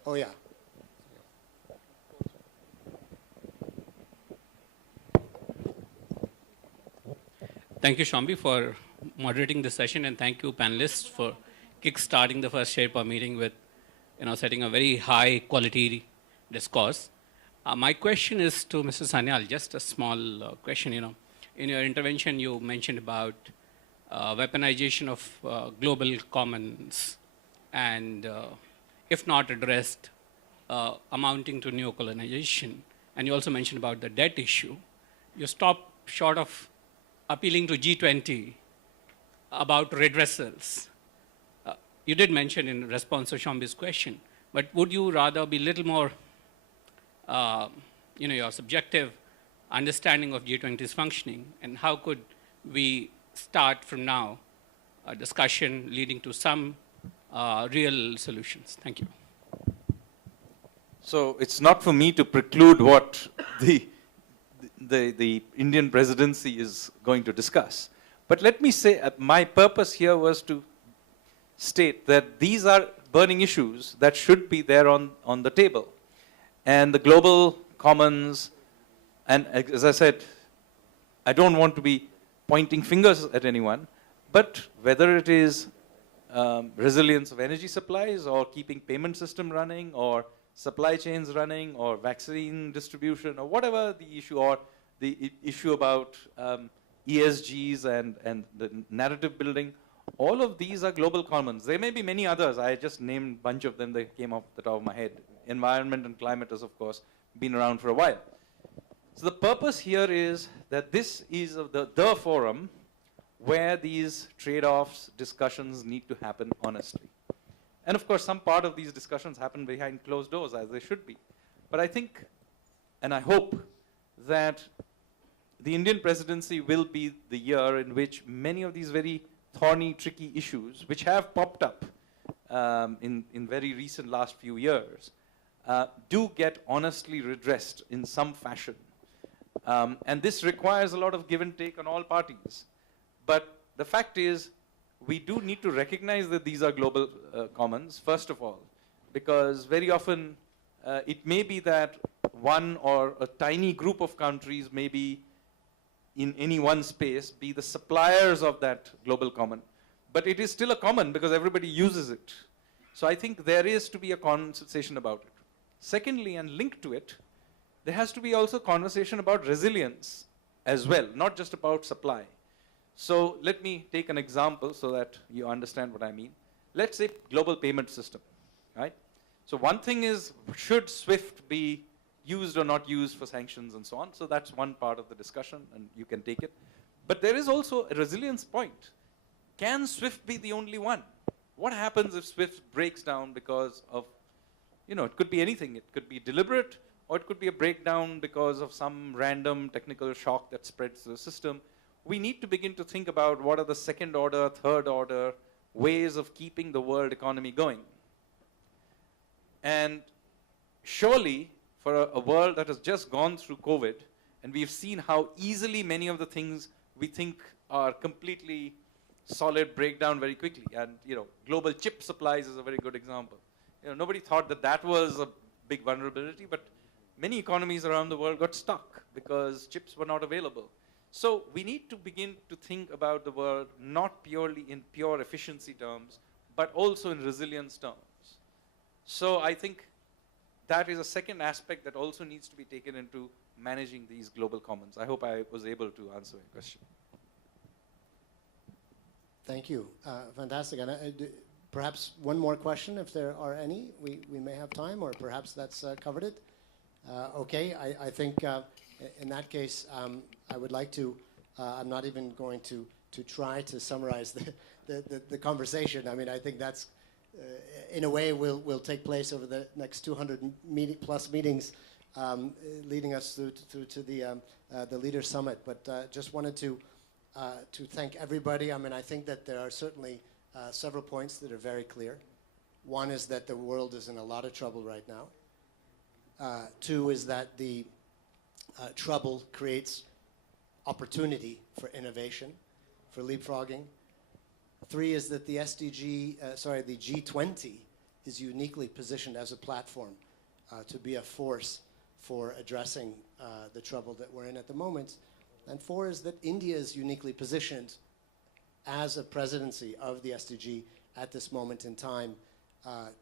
Oh, yeah. Thank you, Shambi, for moderating the session, and thank you, panelists, for kick-starting the first Sherpa meeting with, setting a very high-quality discourse. My question is to Mr. Sanyal, just a small question. In your intervention, you mentioned about weaponization of global commons, and if not addressed, amounting to neocolonization. And you also mentioned about the debt issue. You stopped short of appealing to G20 about redressals. You did mention in response to Shambi's question, but would you rather be a little more, your subjective understanding of G20's functioning, and how could we start from now a discussion leading to some real solutions? Thank you. So it's not for me to preclude what the Indian presidency is going to discuss. But let me say, my purpose here was to state that these are burning issues that should be there on the table. And the global commons, and as I said, I don't want to be pointing fingers at anyone, but whether it is resilience of energy supplies or keeping payment system running or supply chains running or vaccine distribution or whatever the issue, or the issue about ESGs and the narrative building, all of these are global commons. There may be many others. I just named a bunch of them that came off the top of my head. Environment and climate has, of course, been around for a while. So the purpose here is that this is the forum where these trade-offs, discussions need to happen honestly. And of course, some part of these discussions happen behind closed doors, as they should be. But I think, and I hope, that the Indian presidency will be the year in which many of these very thorny, tricky issues, which have popped up in very recent last few years, do get honestly redressed in some fashion. And this requires a lot of give and take on all parties. But the fact is, we do need to recognize that these are global commons, first of all, because very often it may be that one or a tiny group of countries may be in any one space, be the suppliers of that global common. But it is still a common because everybody uses it. So I think there is to be a conversation about it. Secondly, and linked to it, there has to be also conversation about resilience as well, not just about supply. So let me take an example so that you understand what I mean. Let's say global payment system, right? So one thing is, should SWIFT be used or not used for sanctions and so on? So that's one part of the discussion, and you can take it. But there is also a resilience point. Can SWIFT be the only one? What happens if SWIFT breaks down because of, it could be anything. It could be deliberate, or it could be a breakdown because of some random technical shock that spreads through the system. We need to begin to think about what are the second order, third order ways of keeping the world economy going. And surely, for a world that has just gone through COVID, and we've seen how easily many of the things we think are completely solid break down very quickly. And global chip supplies is a very good example. Nobody thought that that was a big vulnerability, but many economies around the world got stuck because chips were not available. So we need to begin to think about the world not purely in pure efficiency terms, but also in resilience terms. So I think that is a second aspect that also needs to be taken into managing these global commons. I hope I was able to answer your question. Thank you. Fantastic. And perhaps one more question, if there are any. We may have time, or perhaps that's covered it. Okay, I think in that case, I would like to, I'm not even going to try to summarize the conversation. I mean, I think that's, in a way, will take place over the next 200 plus meetings, leading us through to the Leaders Summit. But just wanted to thank everybody. I mean, I think that there are certainly several points that are very clear. One is that the world is in a lot of trouble right now. Two is that the trouble creates opportunity for innovation, for leapfrogging. Three is that the the G20 is uniquely positioned as a platform to be a force for addressing the trouble that we're in at the moment. And four is that India is uniquely positioned as a presidency of the SDG at this moment in time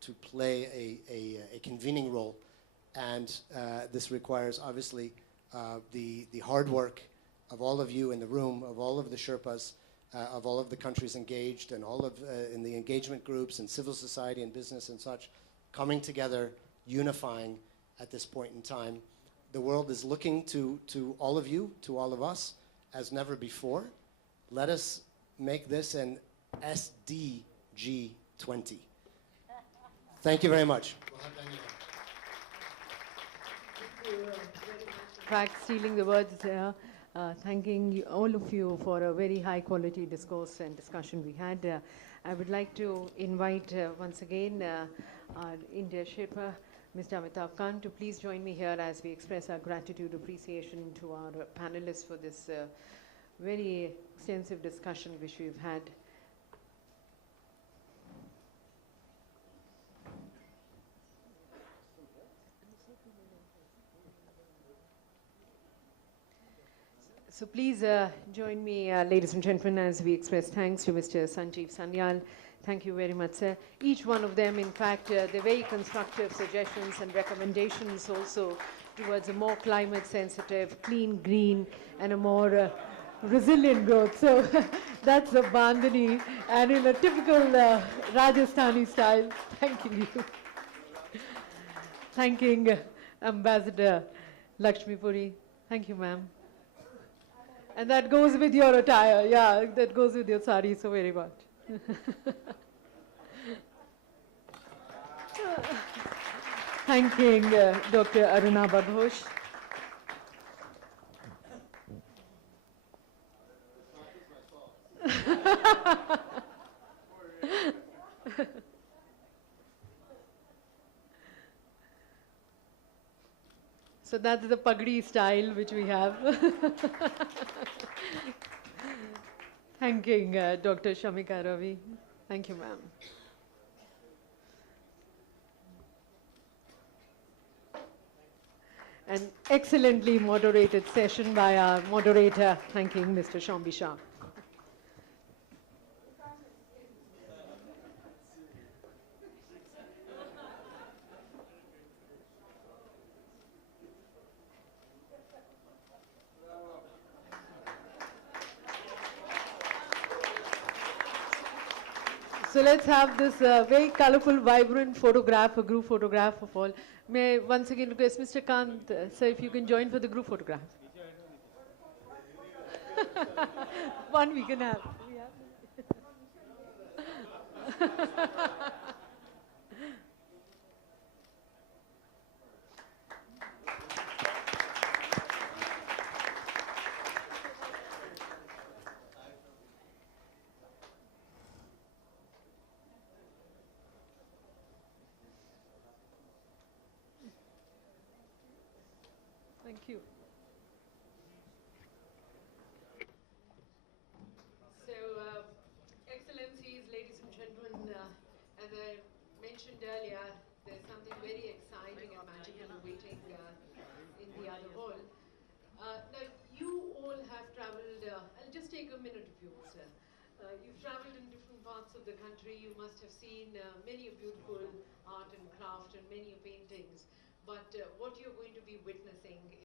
to play a convening role. And this requires, obviously, the hard work of all of you in the room, of all of the Sherpas, of all of the countries engaged, and all of in the engagement groups and civil society and business and such, coming together, unifying at this point in time. The world is looking to all of you, to all of us, as never before. Let us make this an SDG 20. Thank you very much. In fact, stealing the words there, thanking all of you for a very high quality discourse and discussion we had. I would like to invite once again our India Sherpa, Mr. Amitabh Kant, to please join me here as we express our gratitude, appreciation to our panelists for this very extensive discussion which we've had. So please join me, ladies and gentlemen, as we express thanks to Mr. Sanjeev Sanyal. Thank you very much, sir. Each one of them, in fact, they're very constructive suggestions and recommendations also towards a more climate-sensitive, clean, green, and a more resilient growth. So that's the Bandhani, and in a typical Rajasthani style, thanking you. Thanking Ambassador Lakshmipuri. Thank you, ma'am. And that goes with your attire. Yeah, that goes with your sari so very much. Thanking Dr. Aruna Baghosh. So that's the pagdi style which we have. Thanking Dr. Shamika Ravi. Thank you, ma'am. An excellently moderated session by our moderator, thanking Mr. Shambi Shah. So let's have this very colorful, vibrant photograph, a group photograph of all. May I once again request Mr. Kant, sir, if you can join for the group photograph. One we can have. Thank you. So, Excellencies, ladies and gentlemen, as I mentioned earlier, there's something very exciting and magical awaiting in the other hall. Now, you all have traveled, I'll just take a minute of yours. You've traveled in different parts of the country. You must have seen many a beautiful art and craft and many a paintings. But what you're going to be witnessing